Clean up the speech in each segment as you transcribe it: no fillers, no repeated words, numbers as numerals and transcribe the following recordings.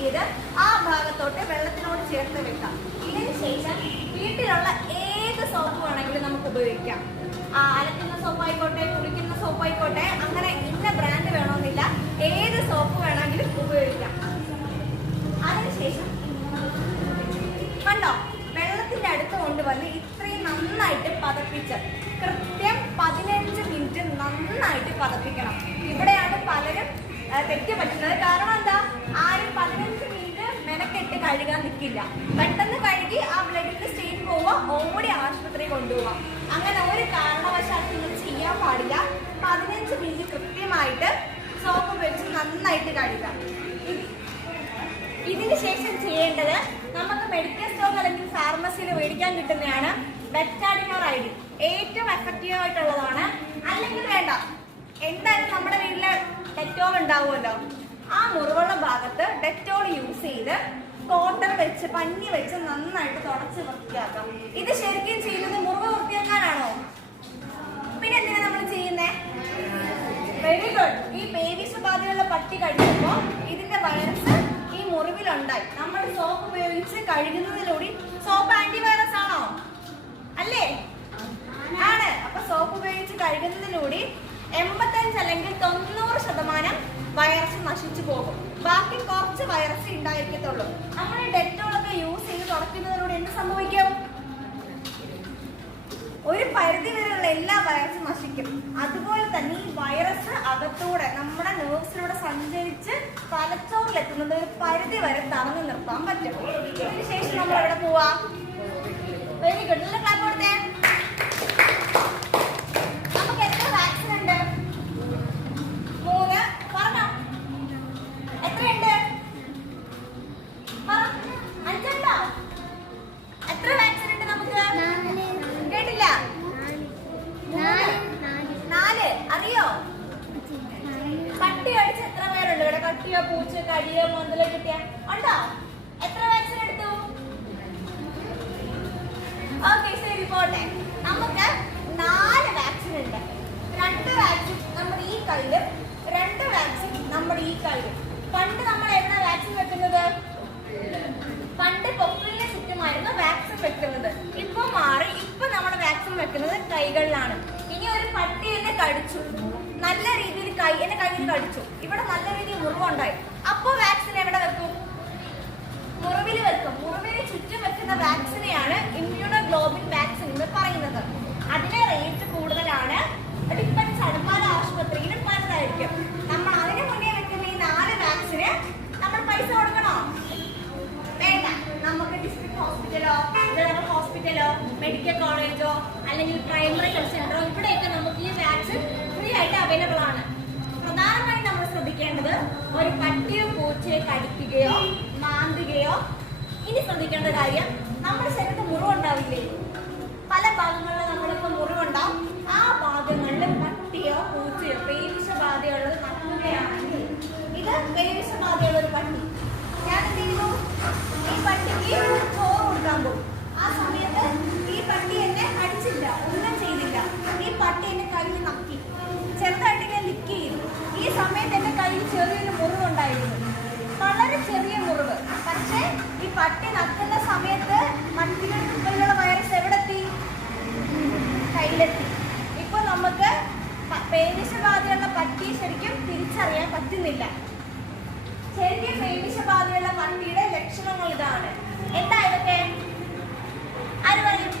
കിട്ടിയത് ആ ഭാഗത്തോട്ട് വെള്ളത്തിനോട് ചേർത്ത് വെക്കാം. ഇതിന് ശേഷം വീട്ടിലുള്ള ഏത് സോപ്പ് വേണമെങ്കിലും നമുക്ക് ഉപയോഗിക്കാം. അലക്കുന്ന സോപ്പായിക്കോട്ടെ, കുളിക്കുന്ന സോപ്പായിക്കോട്ടെ, അങ്ങനെ ഇന്ന ബ്രാൻഡ് വേണമെന്നില്ല, ഏത് സോപ്പ് വേണമെങ്കിലും ഉപയോഗിക്കാം. അതിനുശേഷം കണ്ടോ, വെള്ളത്തിന്റെ അടുത്ത് കൊണ്ടുവന്ന് ഇത്രയും നന്നായിട്ട് പതപ്പിച്ച് കൃത്യം 15 മിനിറ്റ് നന്നായിട്ട് പതപ്പിക്കണം. ഇവിടെയാണ് പലരും തെറ്റ് പറ്റുന്നത്. കാരണം എന്താ, ആരും 15 മിനിറ്റ് മെനക്കെട്ട് കഴുകാൻ നിൽക്കില്ല. പെട്ടെന്ന് കഴുകി ആ ബ്ലഡിന്റെ സ്റ്റെയിൻ പോവുക, ഓടി ആശുപത്രി കൊണ്ടുപോവാം. അങ്ങനെ ഒരു കാരണവശാലും നിങ്ങൾ ചെയ്യാൻ പാടില്ല. 15 മിനിറ്റ് കൃത്യമായിട്ട് സോപ്പ് വെച്ച് നന്നായിട്ട് കഴുകാം. ഇതിന് ശേഷം ചെയ്യേണ്ടത്, നമുക്ക് മെഡിക്കൽ സ്റ്റോർ അല്ലെങ്കിൽ ഫാർമസിയിൽ മേടിക്കാൻ കിട്ടുന്നതാണ് ബെറ്റാഡിനോർ ഐഡി. ഏറ്റവും എഫക്റ്റീവ് ആയിട്ടുള്ളതാണ്. അല്ലെങ്കിൽ വേണ്ട, എന്തായാലും നമ്മുടെ വീട്ടില് ഡെറ്റോൾ ഉണ്ടാവുമല്ലോ, ആ മുറിവുള്ള ഭാഗത്ത് ഡെറ്റോൾ യൂസ് ചെയ്ത് കോട്ടൺ വെച്ച് പഞ്ഞി വെച്ച് നന്നായിട്ട് തുടച്ച് വൃത്തിയാക്കാം. ഇത് ശരിക്കും ചെയ്യുന്നത് മുറിവ് വൃത്തിയാക്കാനാണോ? പിന്നെ എന്തിനാ നമ്മൾ ചെയ്യുന്നേ? Very good. ഈ പേവിഷബാധയുള്ള പട്ടി കഴിക്കുമ്പോൾ ഇതിന്റെ വൈറസ് ഈ മുറിവിലുണ്ടായി. നമ്മൾ സോപ്പ് ഉപയോഗിച്ച് കഴുകുന്നതിലൂടെ, സോപ്പ് ആന്റിവൈറസ് ആണോ? അല്ലേ? ആണ്. അപ്പൊ സോപ്പ് ഉപയോഗിച്ച് കഴുകുന്നതിലൂടെ 85 അല്ലെങ്കിൽ 90% വൈറസ് നശിച്ചു പോകും. ബാക്കി കുറച്ച് വൈറസ് ഉണ്ടായിരിക്കത്തുള്ളൂ. നമ്മൾ ഡെറ്റോളൊക്കെ യൂസ് ചെയ്ത് തുടയ്ക്കുന്നതിലൂടെ എന്ത് സംഭവിക്കും? ഒരു പരിധി വരെയുള്ള എല്ലാ വൈറസും നശിക്കും. അതുപോലെ തന്നെ ഈ വൈറസ് അകത്തൂടെ നമ്മുടെ നെർവ്സിലൂടെ സഞ്ചരിച്ച് തലച്ചോറിലെത്തുന്നത് ഒരു പരിധി വരെ തടഞ്ഞു നിർത്താൻ പറ്റും. ഇതിന് ശേഷം നമ്മൾ എവിടെ പോവാ? Very good. നല്ല ക്ലാപ്പ് കൊടുത്തേ. നമുക്ക് എത്ര വാക്സിൻ ഉണ്ട്? 3. പറഞ്ഞോ, എത്രയുണ്ട്? 5 ഉണ്ടോ? എത്ര വാക്സിൻ ഉണ്ട് നമുക്ക്? കേട്ടില്ല? 4. അറിയോ? പട്ടി കടിച്ച് എത്ര പേരുണ്ട് ഇവിടെ? കട്ടിയോ പൂച്ച കടിയോ മുതലോ കിട്ടിയ ഉണ്ടോ? എത്ര വാക്സിൻ എടുത്തു? ഓക്കെ, ശരി, പോട്ടെ. നമുക്ക് 4 വാക്സിൻ ഉണ്ട്. 2 വാക്സിൻ നമ്മുടെ ഈ കയ്യിലും 2 വാക്സിൻ നമ്മുടെ ഈ കയ്യിലും. പണ്ട് നമ്മൾ എവിടെ വാക്സിൻ വെക്കുന്നത്? പണ്ട് പൊക്കിളിന് ചുറ്റുമായിരുന്നു വാക്സിൻ വെക്കുന്നത്. ഇപ്പൊ മാറി. ഇപ്പൊ നമ്മൾ വാക്സിൻ വെക്കുന്നത് കൈകളിലാണ്. ഇനി ഒരു പട്ടി എന്നെ കടിച്ചു, നല്ല രീതിയിൽ എന്നെ കയ്യിൽ കടിച്ചു, ഇവിടെ നല്ല രീതിയിൽ മുറിവുണ്ടായി. അപ്പൊ വാക്സിൻ എവിടെ വെക്കും? മുറിവിൽ വെക്കും. മുറിവിന് ചുറ്റും വെക്കുന്ന വാക്സിനെയാണ് ഇമ്മ്യൂണോഗ്ലോബിൻ വാക്സിൻ എന്ന് പറയുന്നത്. അതിന് റേറ്റ് കൂടുതലാണ്. ഡിപ്പെൻസ് ആണ്. പല ആശുപത്രിയിലും പലതായിരിക്കും. നമ്മൾ അതിന് മുന്നേ വെക്കുന്ന ഈ 4 വാക്സിന് നമ്മൾ പൈസ കൊടുക്കണോ? വേണ്ട. നമുക്ക് ഡിസ്ട്രിക്ട് ഹോസ്പിറ്റലോ, ജനറൽ ഹോസ്പിറ്റലോ, മെഡിക്കൽ കോളേജോ അല്ലെങ്കിൽ പ്രൈമറി ഹെൽത്ത് സെന്ററോ, ഇവിടെയൊക്കെ നമുക്ക് ഈ വാക്സിൻ ഫ്രീ ആയിട്ട് അവൈലബിൾ ആണ്. പ്രധാനമായും നമ്മൾ ശ്രദ്ധിക്കേണ്ടത്, ഒരു പട്ടിയോ പൂച്ചയോ കടിക്കുകയോ മാന്തുകയോ. ഇനി ശ്രദ്ധിക്കേണ്ട കാര്യം, നമ്മുടെ ശരീരത്തിൽ മുറിവുണ്ടാവില്ലേ? പല ഭാഗങ്ങളിൽ നമ്മളിപ്പോ മുറിവുണ്ടാവും. ആ ഭാഗങ്ങളിൽ പട്ടിയോ പൂച്ചയോ പേവിഷബാധയുള്ളത് നക്കുകയാണെങ്കിൽ, ഇത് പേവിഷബാധയുള്ള ഒരു പട്ടി, ഞാൻ എന്ത് ചെയ്യുന്നു? ഈ പട്ടിക്ക് ചോറ് കൊടുക്കാൻ പോകും. ആ സമയത്ത് ഈ പട്ടി എന്നെ അടിച്ചില്ല, ഒന്നും ചെയ്തില്ല. ഈ പട്ടി എന്റെ കയ്യിൽ നക്കി, ചെറുതായിട്ട് ഞാൻ ലിക്ക് ചെയ്തു. ഈ സമയത്ത് എന്റെ കയ്യിൽ ചെറിയൊരു മുറിവുണ്ടായിരുന്നു, വളരെ ചെറിയ മുറിവ്. പക്ഷേ ഈ പട്ടി നക്കുന്ന സമയത്ത് പട്ടികളുടെ വൈറസ് എവിടെത്തി? കയ്യിലെത്തി. ഇപ്പൊ നമുക്ക് പേവിഷബാധയുള്ള പട്ടിയെ ശരിക്കും തിരിച്ചറിയാൻ പറ്റുന്നില്ല. ശരിക്കും പേവിഷബാധയുള്ള പട്ടിയുടെ ലക്ഷണങ്ങൾ ഇതാണ്. എന്താ ഇതൊക്കെ? ആര് പറയും?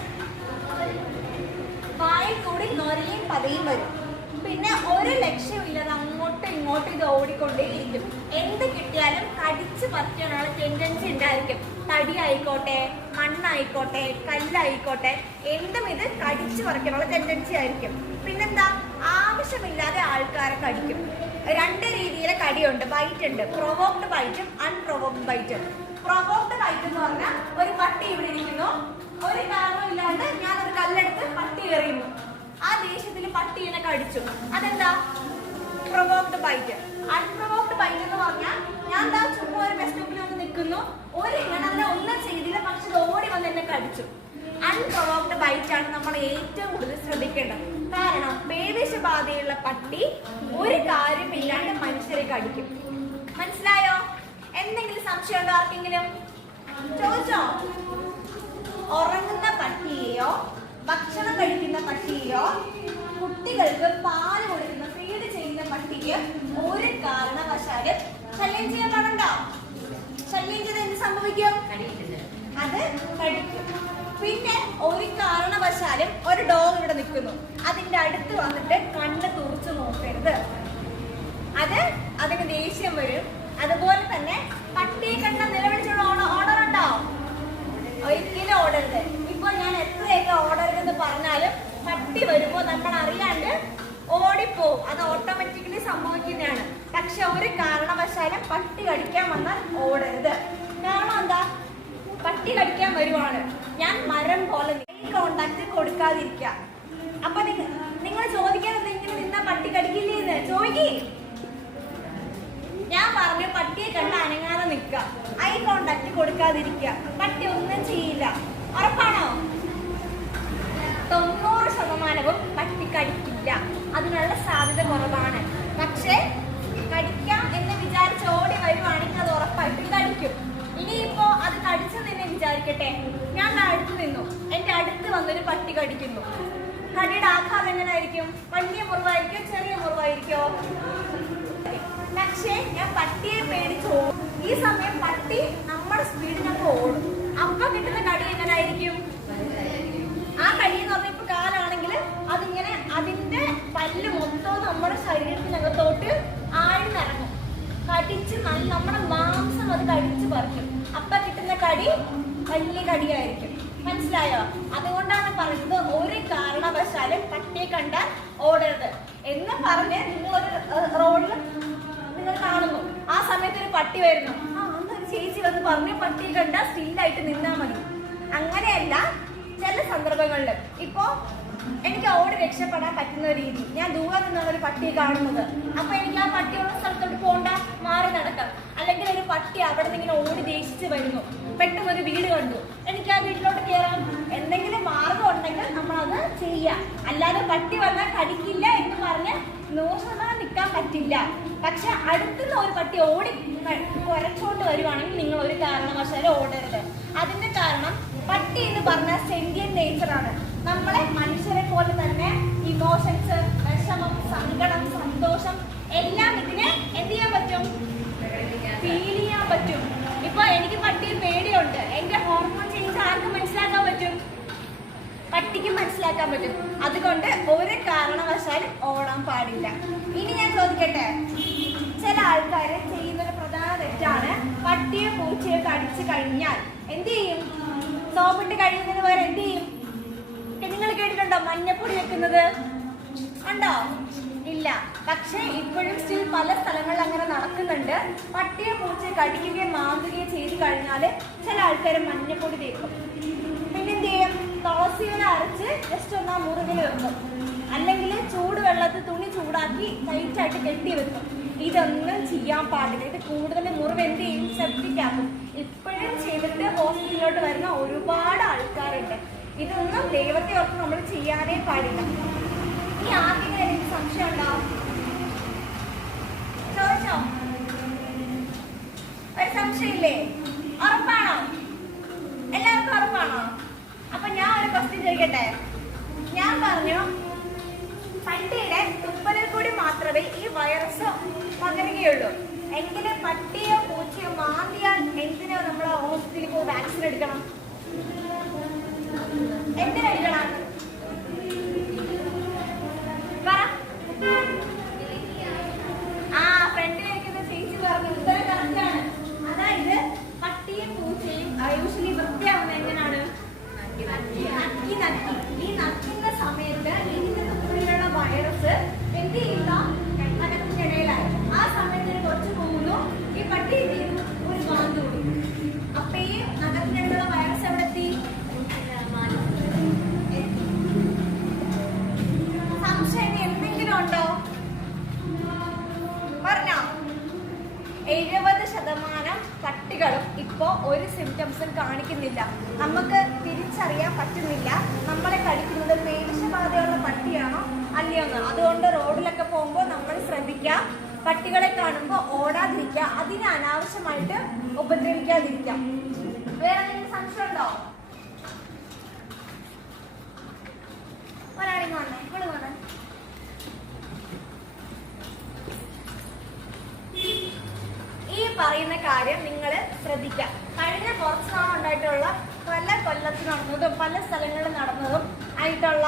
വായിൽ കൂടി നൊരയും പതയും വരും. പിന്നെ ഒരു ലക്ഷ്യമില്ലാതെ അങ്ങോട്ടും ഇങ്ങോട്ടും ഇത് ഓടിക്കൊണ്ടേയിരിക്കും. എന്ത് കിട്ടിയാലും കടിച്ചു പറ്റാനുള്ള ടെൻഡൻസി ഉണ്ടായിരിക്കും. തടി ആയിക്കോട്ടെ, മണ്ണായിക്കോട്ടെ, കല്ലായിക്കോട്ടെ, എന്തും ഇത് കടിച്ചു പറിക്കാനുള്ള ടെൻഡൻസി ആയിരിക്കും. പിന്നെന്താ? ആവശ്യമില്ലാതെ ആൾക്കാരെ കടിക്കും. 2 രീതിയിലെ കടിയുണ്ട്, ബൈറ്റ് ഉണ്ട്. പ്രൊവോക്ഡ് ബൈറ്റും അൺപ്രൊവോക്ഡ് ബൈറ്റും. പ്രൊവോക്ഡ് ബൈറ്റ് എന്ന് പറഞ്ഞാൽ, ഒരു പട്ടി ഇവിടെ ഇരിക്കുന്നു, ഒരു കാരണമില്ലാണ്ട് ഞാനൊരു കല്ലെടുത്ത് പട്ടി എറിയുന്നു. ആ ദേഷ്യത്തിൽ പട്ടി എന്നെ കടിച്ചു. അതെന്താ? Provoked byte. അൺപ്രൊവോക്ഡ് ബൈറ്റ് എന്ന് പറഞ്ഞാൽ, ഞാൻ ചുമ്മാ ഒരു ബസ് സ്റ്റോപ്പിൽ വന്ന് നിൽക്കുന്നു, ഞാൻ അതിനെ ഒന്നും ചെയ്തില്ല, പക്ഷെ ഇത് ഓടി വന്ന് എന്നെ കടിച്ചു. അൺപ്രൊവോക്ഡ് ബൈറ്റ് ആണ് നമ്മൾ ഏറ്റവും കൂടുതൽ ശ്രദ്ധിക്കേണ്ടത്. കാരണം പേവിഷബാധയുള്ള പട്ടി ഒരു കാര്യമില്ലാണ്ട് മനുഷ്യരെ കടിക്കും. മനസ്സിലായോ? എന്തെങ്കിലും സംശയം ഉണ്ടോ ആർക്കെങ്കിലും? ചോദിച്ചോ? ഉറങ്ങുന്ന പട്ടിയെയോ ഭക്ഷണം കഴിക്കുന്ന പട്ടിയെയോ കുട്ടികൾക്ക് പാല് കൊടുക്കുന്ന ഫീഡ് ചെയ്യുന്ന പട്ടിക്ക് ഒരു കാരണവശാലും ശല്യം ചെയ്യാൻ പാടുണ്ടോ? ശല്യം ചെയ്ത് എന്ത് സംഭവിക്കും? അത് കടിക്കും. പിന്നെ ഒരു കാരണവശാലും ഒരു ഡോഗ് ഇവിടെ നിൽക്കുന്നു, അതിന്റെ അടുത്ത് വന്നിട്ട് കണ്ണ് തുറച്ചു നോക്കരുത്. അതിന് ദേഷ്യം വരും. അതുപോലെ തന്നെ പട്ടിയെ കണ്ട നിലവിളിച്ചുള്ള ഓർഡർ ഉണ്ടോ? ഒരിക്കലും ഓടരുത്. ഇപ്പൊ ഞാൻ എത്രയൊക്കെ ഓടരുതെന്ന് പറഞ്ഞാലും പട്ടി വരുമ്പോ നമ്മൾ അറിയാണ്ട് ഓടിപ്പോവും. അത് ഓട്ടോമാറ്റിക്കലി സംഭവിക്കുന്നതാണ്. പക്ഷെ ഒരു കാരണവശാലും പട്ടി കടിക്കാൻ വന്നാൽ ഓടരുത്. കാരണം എന്താ? പട്ടി കടിക്കാൻ വരുവാണ്, ഞാൻ മരം പോലെ കോണ്ടാക്ട് കൊടുക്കാതിരിക്കുക. അപ്പൊ നിങ്ങൾ ചോദിക്കാതെ ഇങ്ങനെ നിന്നാ പട്ടി കടിക്കില്ലേന്ന് ചോദിക്കേ. ഞാൻ പറഞ്ഞു പട്ടിയെ കണ്ട് അനങ്ങാതെ നിൽക്കുക, ഐ കോണ്ടാക്ട് കൊടുക്കാതിരിക്കുക, പട്ടി ഒന്നും ചെയ്യില്ല. ഉറപ്പാണോ? 90% പട്ടി കടിക്കില്ല. അതിനുള്ള സാധ്യത കുറവാണ്. പക്ഷെ കടിക്കാം എന്ന് വിചാരിച്ച് ഓടി വരുവാണെങ്കിൽ അത് ഉറപ്പായിട്ടും കടിക്കും. ഇനിയിപ്പോ അത് കടിച്ചു തന്നെ വിചാരിക്കട്ടെ, ഞാൻ അടുത്ത് നിന്നു, എന്റെ അടുത്ത് വന്നൊരു പട്ടി കടിക്കുന്നു. കടിയുടെ ആഘാതം എങ്ങനായിരിക്കും? വലിയ മുറിവായിരിക്കോ ചെറിയ മുറിവായിരിക്കോ? പക്ഷേ ഞാൻ പട്ടിയെ പേടിച്ചു ഈ സമയം പട്ടി നമ്മുടെ സ്പീഡിനൊക്കെ ഓടും. അപ്പൊ കിട്ടുന്ന കടി എങ്ങനായിരിക്കും? ആ കടി എന്ന് പറഞ്ഞ ഇപ്പൊ കാലാണെങ്കിൽ അതിങ്ങനെ അതിന്റെ പല്ല് മൊത്തം നമ്മുടെ ശരീരത്തിനകത്തോട്ട് ആഴ്ന്നിറങ്ങും. കടിച്ച് നമ്മുടെ മാംസം അത് കടിച്ച് പറിക്കും. അപ്പൊ കിട്ടുന്ന കടി വലിയ കടിയായിരിക്കും. മനസ്സിലായോ? അതുകൊണ്ടാണ് പറയുന്നത് ഒരു കാരണവശാലും പട്ടിയെ കണ്ടാൽ ഓടരുത് എന്ന് പറഞ്ഞ് നിങ്ങളൊരു റോഡിൽ നിങ്ങൾ കാണുന്നു, ആ സമയത്ത് ഒരു പട്ടി വരുന്നു, അന്നൊരു ചേച്ചി വന്ന് പറഞ്ഞു പട്ടിയെ കണ്ടാൽ സ്റ്റില്ലായിട്ട് നിന്നാ മതി. അങ്ങനെയല്ല, ചില സന്ദർഭങ്ങളിൽ ഇപ്പോ എനിക്ക് ഓടി രക്ഷപ്പെടാൻ പറ്റുന്ന രീതി, ഞാൻ ദൂരെ നിന്നുള്ള ഒരു പട്ടിയെ കാണുന്നത്, അപ്പൊ എനിക്ക് ആ പട്ടിയുള്ള സ്ഥലത്തോട്ട് പോകണ്ട, മാറി നടക്കാം. അല്ലെങ്കിൽ ഒരു പട്ടി അവിടെ നിന്ന് ഇങ്ങനെ ഓടി ദേഷിച്ച് വരുന്നു, പെട്ടെന്ന് ഒരു വീട് കണ്ടു, എനിക്ക് ആ വീട്ടിലോട്ട് കയറാം. എന്തെങ്കിലും മാർഗം ഉണ്ടെങ്കിൽ നമ്മളത് ചെയ്യാം. അല്ലാതെ പട്ടി വന്നാൽ കടിക്കില്ല എന്ന് പറഞ്ഞ് 100% നിൽക്കാൻ പറ്റില്ല. പക്ഷെ അടുത്തുനിന്ന് ഒരു പട്ടി ഓടി കുരച്ചോണ്ട് വരുവാണെങ്കിൽ നിങ്ങൾ ഒരു കാരണവശാലും ഓടരുത്. അതിന്റെ കാരണം പട്ടി എന്ന് പറഞ്ഞ സെന്റിയന്റ് നേച്ചറാണ്. നമ്മളെ മനുഷ്യരെ പോലെ തന്നെ ഇമോഷൻസ്, വിഷമം, സങ്കടം, സന്തോഷം എല്ലാം ഇതിന് എന്ത് ചെയ്യാൻ പറ്റും? ഫീൽ ചെയ്യാൻ പറ്റും. ഇപ്പൊ എനിക്ക് പട്ടിയെ പേടിയുണ്ട്, എന്റെ ഹോർമോൺ ചേഞ്ച് ആർക്കും മനസ്സിലാക്കാൻ പറ്റും? പട്ടിക്ക് മനസ്സിലാക്കാൻ പറ്റും. അതുകൊണ്ട് ഒരു കാരണവശാലും ഓടാൻ പാടില്ല. ഇനി ഞാൻ ചോദിക്കട്ടെ, ചില ആൾക്കാര് ചെയ്യുന്നൊരു പ്രധാന തെറ്റാണ്, പട്ടിയെ പൂച്ചയെ കടിച്ചു കഴിഞ്ഞാൽ എന്ത് ചെയ്യും? സോപ്പിട്ട് കഴിയുന്നതിന് വേറെ എന്ത് ചെയ്യും? നിങ്ങൾ കേട്ടിട്ടുണ്ടോ മഞ്ഞപ്പൊടി വെക്കുന്നത്? ഉണ്ടോ? ഇല്ല. പക്ഷെ ഇപ്പോഴും സ്റ്റിൽ പല സ്ഥലങ്ങളിൽ അങ്ങനെ നടക്കുന്നുണ്ട്. പട്ടിയെ പൂച്ചയെ കടിക്കുകയും മാന്തുകയും ചെയ്ത് കഴിഞ്ഞാൽ ചില ആൾക്കാർ മഞ്ഞപ്പൊടി തേക്കും. പിന്നെ എന്ത് ചെയ്യും? തുളസിയില അരച്ച് ജസ്റ്റ് ഒന്ന് ആ മുറിവിൽ വെക്കും. അല്ലെങ്കിൽ ചൂടുവെള്ളത്തിൽ തുണി ചൂടാക്കി ടൈറ്റായിട്ട് കെട്ടി വെക്കും. ഇതൊന്നും ചെയ്യാൻ പാടില്ല. ഇത് കൂടുതൽ മുറിവ് എന്ത് ചെയ്യും? സെപ്റ്റിക്കാക്കും. ഇപ്പോഴും ചെയ്തിട്ട് ഹോസ്പിറ്റലിലോട്ട് വരുന്ന ഒരുപാട് ആൾക്കാരുണ്ട്. ഇതൊന്നും ദൈവത്തെ ഓർത്ത് നമ്മൾ ചെയ്യാനേ പാടില്ല. ഇനി ആദ്യം എനിക്ക് സംശയം ഉണ്ടാവും, ചോദിച്ചോ? ഒരു സംശയമില്ലേ? ഉറപ്പാണോ? എല്ലാവർക്കും ഉറപ്പാണോ? അപ്പൊ ഞാൻ ഒരു ക്വസ്റ്റ്യൻ ചോദിക്കട്ടെ. ഞാൻ പറഞ്ഞു പട്ടിയുടെ തുപ്പലിൽ കൂടി മാത്രമേ ഈ വൈറസ് പകരുകയുള്ളൂ. എങ്കിലും പട്ടിയോ പൂച്ചയോ മാന്തിയാൽ എന്തിനോ നമ്മൾ ഹോസ്പിറ്റലിൽ പോയി വാക്സിൻ എടുക്കണം? എന്തിനെടുക്കണം? ഫ്രണ്ടിലിരിക്കുന്ന ചേച്ചി പറഞ്ഞു ഉത്തരം കറക്റ്റാണ്. അതായത് പട്ടിയും പൂച്ചയും യൂഷ്വലി വൃത്തിയാവുന്നത് എങ്ങനെയാണ്? ഈ നക്കുന്ന സമയത്ത് ഇതിന്റെ തുപ്പലിലുള്ള വൈറസ് എന്ത് ചെയ്യുന്ന നഖത്തിനിടയിലായി. ആ സമയത്ത് കുറച്ച് പോകുന്നു, ഈ പട്ടി ഒരു മാന്തു കൊടുക്കും. അപ്പൊ ഈ നഖത്തിനിടയിലുള്ള വൈറസ് എവിടെ എത്തി? സംശയം എന്തെങ്കിലും ഉണ്ടോ? പറഞ്ഞോ? 70% പട്ടികളും ഇപ്പോ ഒരു സിംറ്റംസും കാണിക്കുന്നില്ല. നമുക്ക് തിരിച്ചറിയാൻ പറ്റുന്നില്ല നമ്മളെ കടിക്കുന്നത് പേവിഷബാധയുള്ള പട്ടിയാണോ അല്ലയോ എന്ന്. അതുകൊണ്ട് റോഡിലൊക്കെ പോകുമ്പോൾ നമ്മൾ ശ്രദ്ധിക്കാം. പട്ടികളെ കാണുമ്പോൾ ഓടാതിരിക്കുക, അതിനെ അനാവശ്യമായിട്ട് ഉപദ്രവിക്കാതിരിക്കാം. വേറെ എന്തെങ്കിലും സംശയം ഉണ്ടോ? ഒരാളിങ്ങ് വന്നേ, ഇങ്ങള് വന്നേ. ഈ പറയുന്ന കാര്യം നിങ്ങൾ ശ്രദ്ധിക്കാം. കഴിഞ്ഞ കുറച്ച് നാളുണ്ടായിട്ടുള്ള പല കൊല്ലത്ത് നടന്നതും പല സ്ഥലങ്ങളിൽ നടന്നതും ആയിട്ടുള്ള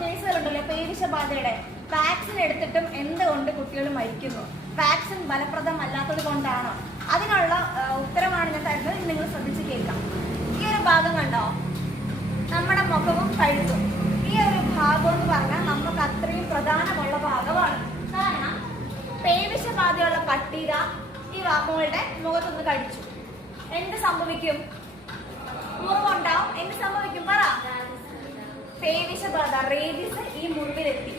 കേസുകളുണ്ടല്ലോ, പേവിഷബാധയുടെ. വാക്സിൻ എടുത്തിട്ടും എന്തുകൊണ്ട് കുട്ടികൾ മരിക്കുന്നു? വാക്സിൻ ഫലപ്രദമല്ലാത്തത് കൊണ്ടാണോ? അതിനുള്ള ഉത്തരമാണ് ഞാൻ തരുന്നത്. നിങ്ങൾ ശ്രദ്ധിച്ച് കേൾക്കാം. ഈ ഒരു ഭാഗം കണ്ടോ? നമ്മുടെ മുഖവും കഴുകും. ഈ ഒരു ഭാഗം എന്ന് പറഞ്ഞാൽ നമുക്ക് അത്രയും പ്രധാനമുള്ള ഭാഗമാണ്. കാരണം പേവിഷബാധയുള്ള പട്ടിക ഈ മോളുടെ മുഖത്തൊന്ന് കടിച്ചു, എന്ത് സംഭവിക്കും? മുറിവുണ്ടാവും. എന്ത് സംഭവിക്കും? പറ. പേവിഷബാധ, റേബീസ് ഈ മുറിവിലെത്തി.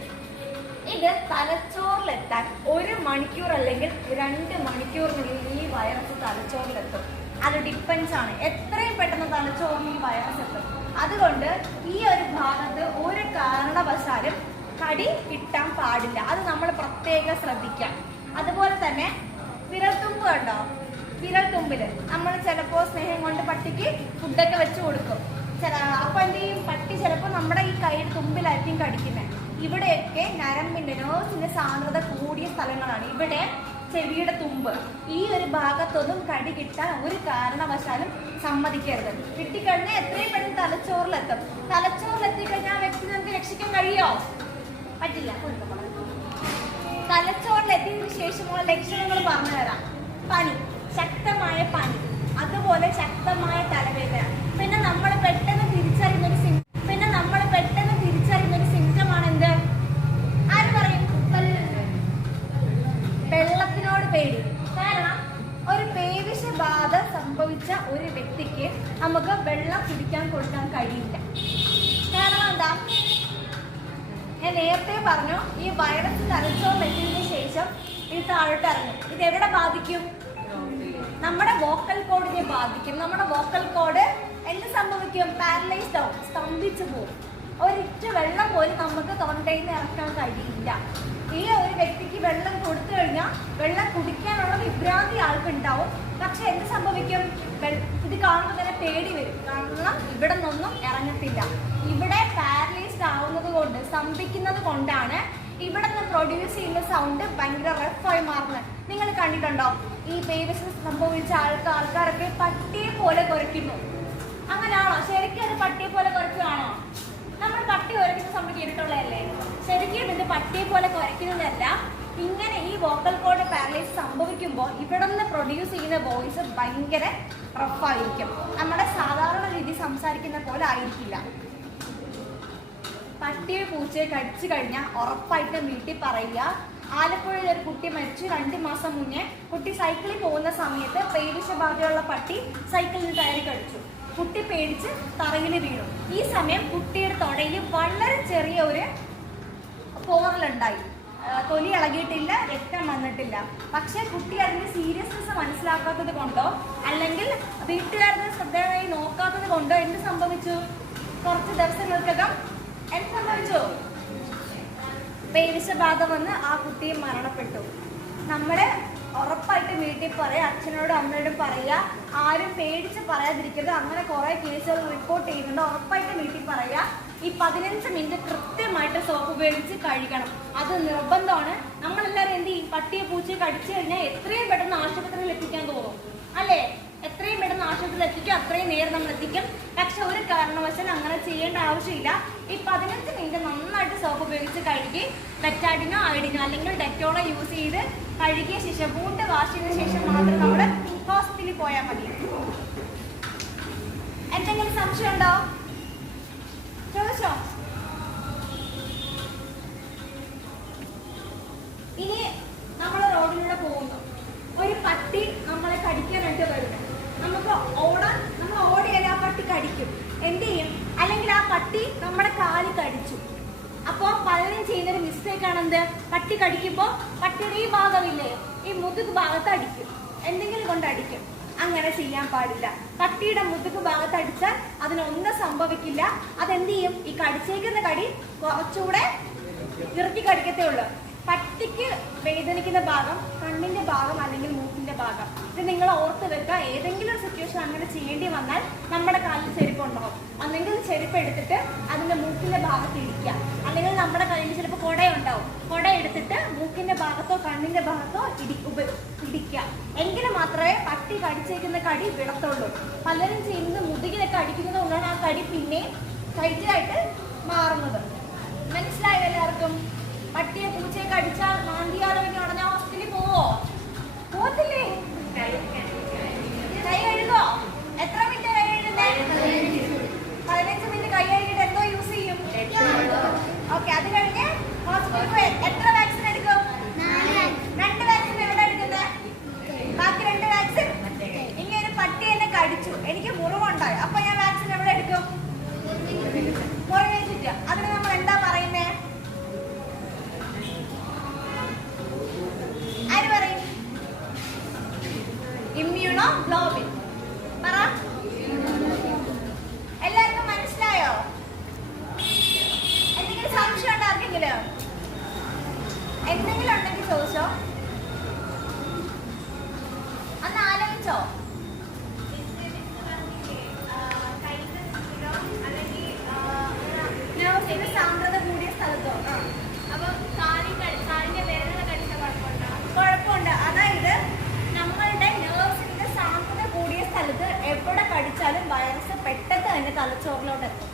ഇത് തലച്ചോറിലെത്താൻ 1 മണിക്കൂർ അല്ലെങ്കിൽ 2 മണിക്കൂറിനുള്ളിൽ ഈ വൈറസ് തലച്ചോറിലെത്തും. അത് ഡിപ്പെൻസ് ആണ്, എത്രയും പെട്ടെന്ന് തലച്ചോറിൽ ഈ വൈറസ് എത്തും. അതുകൊണ്ട് ഈ ഒരു ഭാഗത്ത് ഒരു കാരണവശാലും കടി കിട്ടാൻ പാടില്ല. അത് നമ്മൾ പ്രത്യേകം ശ്രദ്ധിക്കാം. അതുപോലെ തന്നെ വിരൽത്തുമ്പ് കണ്ടോ? വിരൽത്തുമ്പില് നമ്മൾ ചിലപ്പോൾ സ്നേഹം കൊണ്ട് പട്ടിക്ക് ഫുഡൊക്കെ വെച്ച് കൊടുക്കും. അപ്പൊ എന്ത് ചെയ്യും? പട്ടി ചിലപ്പോൾ നമ്മുടെ ഈ കയ്യിൽ തുമ്പിലായിരിക്കും കടിക്കുന്നത്. ഇവിടെയൊക്കെ നരമ്പിന്റെ നേഴ്സിന്റെ സാന്ദ്രത കൂടിയ സ്ഥലങ്ങളാണ്. ഇവിടെ ചെവിയുടെ തുമ്പ്, ഈ ഒരു ഭാഗത്തൊന്നും കടി കിട്ടാൻ ഒരു കാരണവശാലും സമ്മതിക്കരുത്. കിട്ടിക്കഴിഞ്ഞാൽ എത്രയും പെട്ടെന്ന് തലച്ചോറിലെത്തും. തലച്ചോറിലെത്തിക്കഴിഞ്ഞാൽ ആ വ്യക്തി നമുക്ക് രക്ഷിക്കാൻ കഴിയോ? പറ്റില്ല. തലച്ചോറിലെത്തിയതിനു ശേഷമുള്ള ലക്ഷണങ്ങൾ പറഞ്ഞു തരാം. പനി, ശക്തമായ പനി, അതുപോലെ ശക്തമായ തലവേദന. പിന്നെ നമ്മൾ പെട്ടെന്ന് തിരിച്ചറിയുന്ന ഒരു സിംറ്റമാണ് എന്ത്? ആര് പറയും? വെള്ളത്തിനോട് പേടി. കാരണം ഒരു പേവിഷബാധ സംഭവിച്ച ഒരു വ്യക്തിക്ക് നമുക്ക് വെള്ളം കുടിക്കാൻ കൊടുക്കാൻ കഴിയില്ല. കാരണം എന്താ? ഞാൻ നേരത്തെ പറഞ്ഞു, ഈ വൈറസ് തലച്ചോറിലെത്തിയതിനു ശേഷം ഇത് താഴോട്ട് ഇറങ്ങും. ഇത് എവിടെ ബാധിക്കും? നമ്മുടെ വോക്കൽ കോഡിനെ ബാധിക്കും. നമ്മുടെ വോക്കൽ കോഡ് എന്ത് സംഭവിക്കും? പാരലൈസ്ഡ് ആവും, സ്തംഭിച്ചു പോകും. ഒരിറ്റ് വെള്ളം പോലും നമുക്ക് തൊണ്ടയിൽ നിന്ന് ഇറക്കാൻ കഴിയില്ല. ഈ ഒരു വ്യക്തിക്ക് വെള്ളം കൊടുത്തു കഴിഞ്ഞാൽ വെള്ളം കുടിക്കാനുള്ള വിഭ്രാന്തി ആൾക്കുണ്ടാവും. പക്ഷെ എന്ത് സംഭവിക്കും? ഇത് കാണുമ്പോൾ തന്നെ പേടി വരും. കാരണം ഇവിടെ നിന്നൊന്നും ഇറങ്ങത്തില്ല. ഇവിടെ പാരലൈസ്ഡ് ആവുന്നത് കൊണ്ട്, സ്തംഭിക്കുന്നത് കൊണ്ടാണ് ഇവിടെ നിന്ന് പ്രൊഡ്യൂസ് ചെയ്യുന്ന സൗണ്ട് ഭയങ്കര റഫായി മാറുന്നത്. നിങ്ങൾ കണ്ടിട്ടുണ്ടോ? ഈ പേവിഷം സംഭവിച്ച ആൾക്കാരൊക്കെ പട്ടിയെ പോലെ കുരയ്ക്കുന്നു. അങ്ങനെയാണോ? ശരിക്കും അത് പട്ടിയെ പോലെ കുരയ്ക്കുകയാണോ? നമ്മൾ പട്ടി കുരയ്ക്കുന്ന സമയം കേട്ടിട്ടുള്ളതല്ലേ? ശരിക്കും ഇത് പട്ടിയെ പോലെ കുരയ്ക്കുന്നതല്ല. ഇങ്ങനെ ഈ വോക്കൽ കോഡ് പാരലൈസ് സംഭവിക്കുമ്പോൾ ഇവിടെ നിന്ന് പ്രൊഡ്യൂസ് ചെയ്യുന്ന വോയിസ് ഭയങ്കര റഫായിരിക്കും. നമ്മുടെ സാധാരണ രീതി സംസാരിക്കുന്ന പോലെ ആയിരിക്കില്ല. പട്ടിയെ പൂച്ചയെ കടിച്ചു കഴിഞ്ഞാൽ ഉറപ്പായിട്ടും വീട്ടിൽ പറയുക. ആലപ്പുഴയിൽ ഒരു കുട്ടി മരിച്ചു 2 മാസം മുന്നേ. കുട്ടി സൈക്കിളിൽ പോകുന്ന സമയത്ത് പേവിഷബാധയുള്ള പട്ടി സൈക്കിളിൽ കയറി കടിച്ചു. കുട്ടി പേടിച്ച് തറയിൽ വീണു. ഈ സമയം കുട്ടിയുടെ തൊടയിൽ വളരെ ചെറിയ ഒരു പോറലുണ്ടായി. തൊലി ഇളകിയിട്ടില്ല, രക്തം വന്നിട്ടില്ല. പക്ഷെ കുട്ടി അതിന്റെ സീരിയസ്നെസ് മനസ്സിലാക്കാത്തത് കൊണ്ടോ അല്ലെങ്കിൽ വീട്ടുകാരുടെ ശ്രദ്ധയായി നോക്കാത്തത് കൊണ്ടോ എന്ത് സംഭവിച്ചു? കുറച്ച് ദിവസങ്ങൾക്കകം എന്ത് സംഭവിച്ചു? പേവിഷബാധ വന്ന് ആ കുട്ടിയെ മരണപ്പെട്ടു. നമ്മള് ഉറപ്പായിട്ടും വീട്ടിൽ പറയുക, അച്ഛനോടും അമ്മയോടും പറയുക. ആരും പേടിച്ച് പറയാതിരിക്കരുത്. അങ്ങനെ കുറെ കേസുകൾ റിപ്പോർട്ട് ചെയ്യുന്നുണ്ട്. ഉറപ്പായിട്ടും വീട്ടിൽ പറയുക. ഈ 15 മിനിറ്റ് കൃത്യമായിട്ട് സോപ്പ് ഉപയോഗിച്ച് കഴുകണം. അത് നിർബന്ധമാണ്. നമ്മളെല്ലാവരും എന്ത് ചെയ്യും? പട്ടിയെ പൂച്ചയെ കടിച്ചു കഴിഞ്ഞാൽ എത്രയും പെട്ടെന്ന് ആശുപത്രിയിൽ എത്തിക്കാൻ തോന്നും അല്ലേ? എത്രയും പെട്ടെന്ന് ആശുപത്രിയിൽ എത്തിക്കും, അത്രയും നേരം നമ്മൾ എത്തിക്കും. പക്ഷെ ഒരു കാരണവശാലും അങ്ങനെ ചെയ്യേണ്ട ആവശ്യമില്ല. ഈ 15 മിനിറ്റ് നന്നായിട്ട് സോപ്പ് ഉപയോഗിച്ച് കഴുകി ബെറ്റാഡിനോ അയഡിനോ അല്ലെങ്കിൽ ഡെറ്റോളോ യൂസ് ചെയ്ത് കഴുകിയ ശേഷം വൂണ്ട് വാഷ് ചെയ്ത ശേഷം മാത്രം നമ്മൾ ഹോസ്പിറ്റലിൽ പോയാൽ മതി. എന്തെങ്കിലും സംശയം ഉണ്ടോ? ചോദിച്ചോ? ഇനി നമ്മൾ റോഡിലൂടെ പോകുന്നു, ഒരു പട്ടി നമ്മളെ കടിക്കാനായിട്ട് വരുന്നു. നമ്മൾ ഓടിയാൽ ആ പട്ടി കടിക്കും. എന്ത് ചെയ്യും? അല്ലെങ്കിൽ ആ പട്ടി നമ്മുടെ കാല് കടിച്ചു. അപ്പോൾ പലരും ചെയ്യുന്നൊരു മിസ്റ്റേക്കാണ് എന്ത്? പട്ടി കടിക്കുമ്പോൾ പട്ടിയുടെ ഈ ഭാഗമില്ലേ, ഈ മുതുക് ഭാഗത്ത് അടിക്കും, എന്തെങ്കിലും കൊണ്ട് അടിക്കും. അങ്ങനെ ചെയ്യാൻ പാടില്ല. പട്ടിയുടെ മുതുക് ഭാഗത്ത് അടിച്ചാൽ അതിനൊന്നും സംഭവിക്കില്ല. അതെന്ത് ചെയ്യും? ഈ കടിച്ചേക്കുന്ന കടി കുറച്ചുകൂടെ ഇറുക്കി കടിക്കത്തേ ഉള്ളൂ. പട്ടിക്ക് വേദനിക്കുന്ന ഭാഗം കണ്ണിന്റെ ഭാഗം അല്ലെങ്കിൽ മൂക്കിന്റെ ഭാഗം. ഇത് നിങ്ങൾ ഓർത്ത് വെക്കുക. ഏതെങ്കിലും ഒരു സിറ്റുവേഷൻ അങ്ങനെ ചെയ്യേണ്ടി വന്നാൽ നമ്മുടെ കാലിൽ ചെരുപ്പ് ഉണ്ടാവും. അല്ലെങ്കിൽ ചെരുപ്പ് എടുത്തിട്ട് അതിന്റെ മൂക്കിന്റെ ഭാഗത്ത് ഇടിക്കുക. അല്ലെങ്കിൽ നമ്മുടെ കയ്യിൽ ചിലപ്പോൾ കുടയുണ്ടാവും. കുട എടുത്തിട്ട് മൂക്കിന്റെ ഭാഗത്തോ കണ്ണിന്റെ ഭാഗത്തോ ഇടിക്കുക. എങ്കിലും മാത്രമേ പട്ടി കടിച്ചേക്കുന്ന കടി വിടത്തുള്ളൂ. പലരും ചെയ്യുന്നത് മുതുകിലൊക്കെ അടിക്കുന്നത് കൊണ്ടാണ് ആ കടി പിന്നെ കടിച്ചായിട്ട് മാറുന്നത്. മനസ്സിലായോ എല്ലാവർക്കും? പട്ടിയെ പൂച്ചയെ കടിച്ചാൽ മാന്തിയാലോ ഇനി ഉടനെ ഹോസ്പിറ്റലിൽ പോവോ? പോകത്തില്ലേ? കൈ കഴുകോ? എത്ര മിനിറ്റ് കൈ കഴുകുന്നേ? 15 മിനിറ്റ് കൈ കഴുകിയിട്ട് എന്തോ യൂസ് ചെയ്യും? ഓക്കെ, അത് കഴിഞ്ഞ് ഹോസ്പിറ്റലിൽ പോയി എത്ര വാക്സിൻ എടുക്കും? 2 വാക്സിൻ. എവിടെ എടുക്കുന്നത്? ബാക്കി 2 വാക്സിൻ? ഇങ്ങനെ ഒരു പട്ടി എന്നെ കടിച്ചു, എനിക്ക് മുറിവുണ്ടായി, അപ്പൊ ഞാൻ വാക്സിൻ എവിടെ എടുക്കും? മുറിവ് ചുറ്റുക. അതിന് നമ്മൾ എന്താ പറയുന്നേ? ആര് പറയും? ഇമ്മ്യൂണോഗ്ലോബിൻ. പറ. എല്ലാവർക്കും മനസ്സിലായോ? എന്തെങ്കിലും സംശയം ഉണ്ടോ ആർക്കെങ്കിലും? എന്തെങ്കിലും ഉണ്ടെങ്കിൽ ചോദിച്ചോ. അന്ന് ആലോചിച്ചോ? നെർവ്സിന്റെ സാന്ദ്രത കൂടിയ സ്ഥലത്തോ? അപ്പൊ കാലിന്റെ വേദന കടിച്ച കുഴപ്പമുണ്ട്. അതായത് നമ്മളുടെ നെർവ്സിന്റെ സാന്ദ്രത കൂടിയ സ്ഥലത്ത് എവിടെ കടിച്ചാലും വൈറസ് പെട്ടെന്ന് തന്നെ തലച്ചോറിലോട്ട് എത്തും.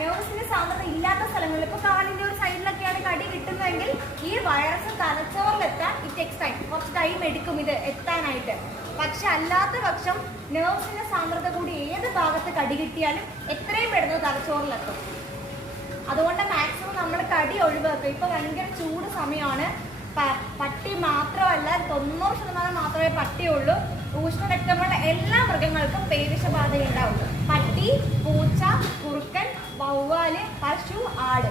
നെർവ്സിന്റെ സാന്ദ്രത ഇല്ലാത്ത സ്ഥലങ്ങളിൽ, ഇപ്പൊ കാലിന്റെ ഒരു സൈഡിലൊക്കെയാണ് കടി കിട്ടുന്നതെങ്കിൽ ഈ വൈറസ് തലച്ചോറിലെത്താൻ ഇറ്റ് ടേക്സ് ടൈം, കുറച്ച് ടൈം എടുക്കും ഇത് എത്താനായിട്ട്. പക്ഷെ അല്ലാത്ത പക്ഷം നെർവ്സിന്റെ സാന്ദ്രത കൂടി ഏത് ഭാഗത്ത് കടി കിട്ടിയാലും എത്രയും പെടുന്നത് തലച്ചോറിലെത്തും. അതുകൊണ്ട് മാക്സിമം നമ്മൾ കടി ഒഴിവാക്കുക. ഇപ്പൊ ഭയങ്കര ചൂട് സമയമാണ്. പട്ടി മാത്രമല്ല, 90% മാത്രമേ പട്ടിയുള്ളൂ. ഉഷ്ണരക്തമുള്ള എല്ലാ മൃഗങ്ങൾക്കും പേവിഷബാധ ഉണ്ടാവും. പട്ടി, പൂച്ച, കുറുക്കൻ, വവ്വാല്, പശു, ആട്,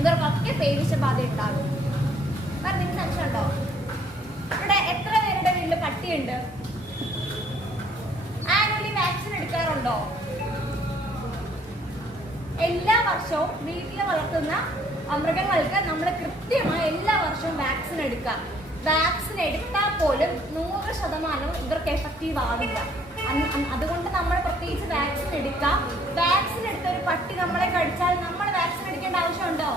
ഇവർക്കൊക്കെ പേവിഷബാധ ഉണ്ടാകും. നിങ്ങൾക്ക് സംശയം ഉണ്ടോ? ഇവിടെ എത്ര പേരുടെ വീട്ടിൽ പട്ടിയുണ്ട്? Annually vaccine എടുക്കാറുണ്ടോ? എല്ലാ വർഷവും വീട്ടിൽ വളർത്തുന്ന മൃഗങ്ങൾക്ക് നമ്മൾ കൃത്യമായി എല്ലാ വർഷവും വാക്സിൻ എടുക്കാം. വാക്സിൻ എടുത്താൽ പോലും 100% ഇവർക്ക് എഫക്റ്റീവ് ആവില്ല. അതുകൊണ്ട് നമ്മൾ പ്രത്യേകിച്ച് വാക്സിൻ എടുക്കാം. വാക്സിൻ എടുത്ത ഒരു പട്ടി നമ്മളെ കടിച്ചാൽ നമ്മൾ വാക്സിൻ എടുക്കേണ്ട ആവശ്യമുണ്ടോ?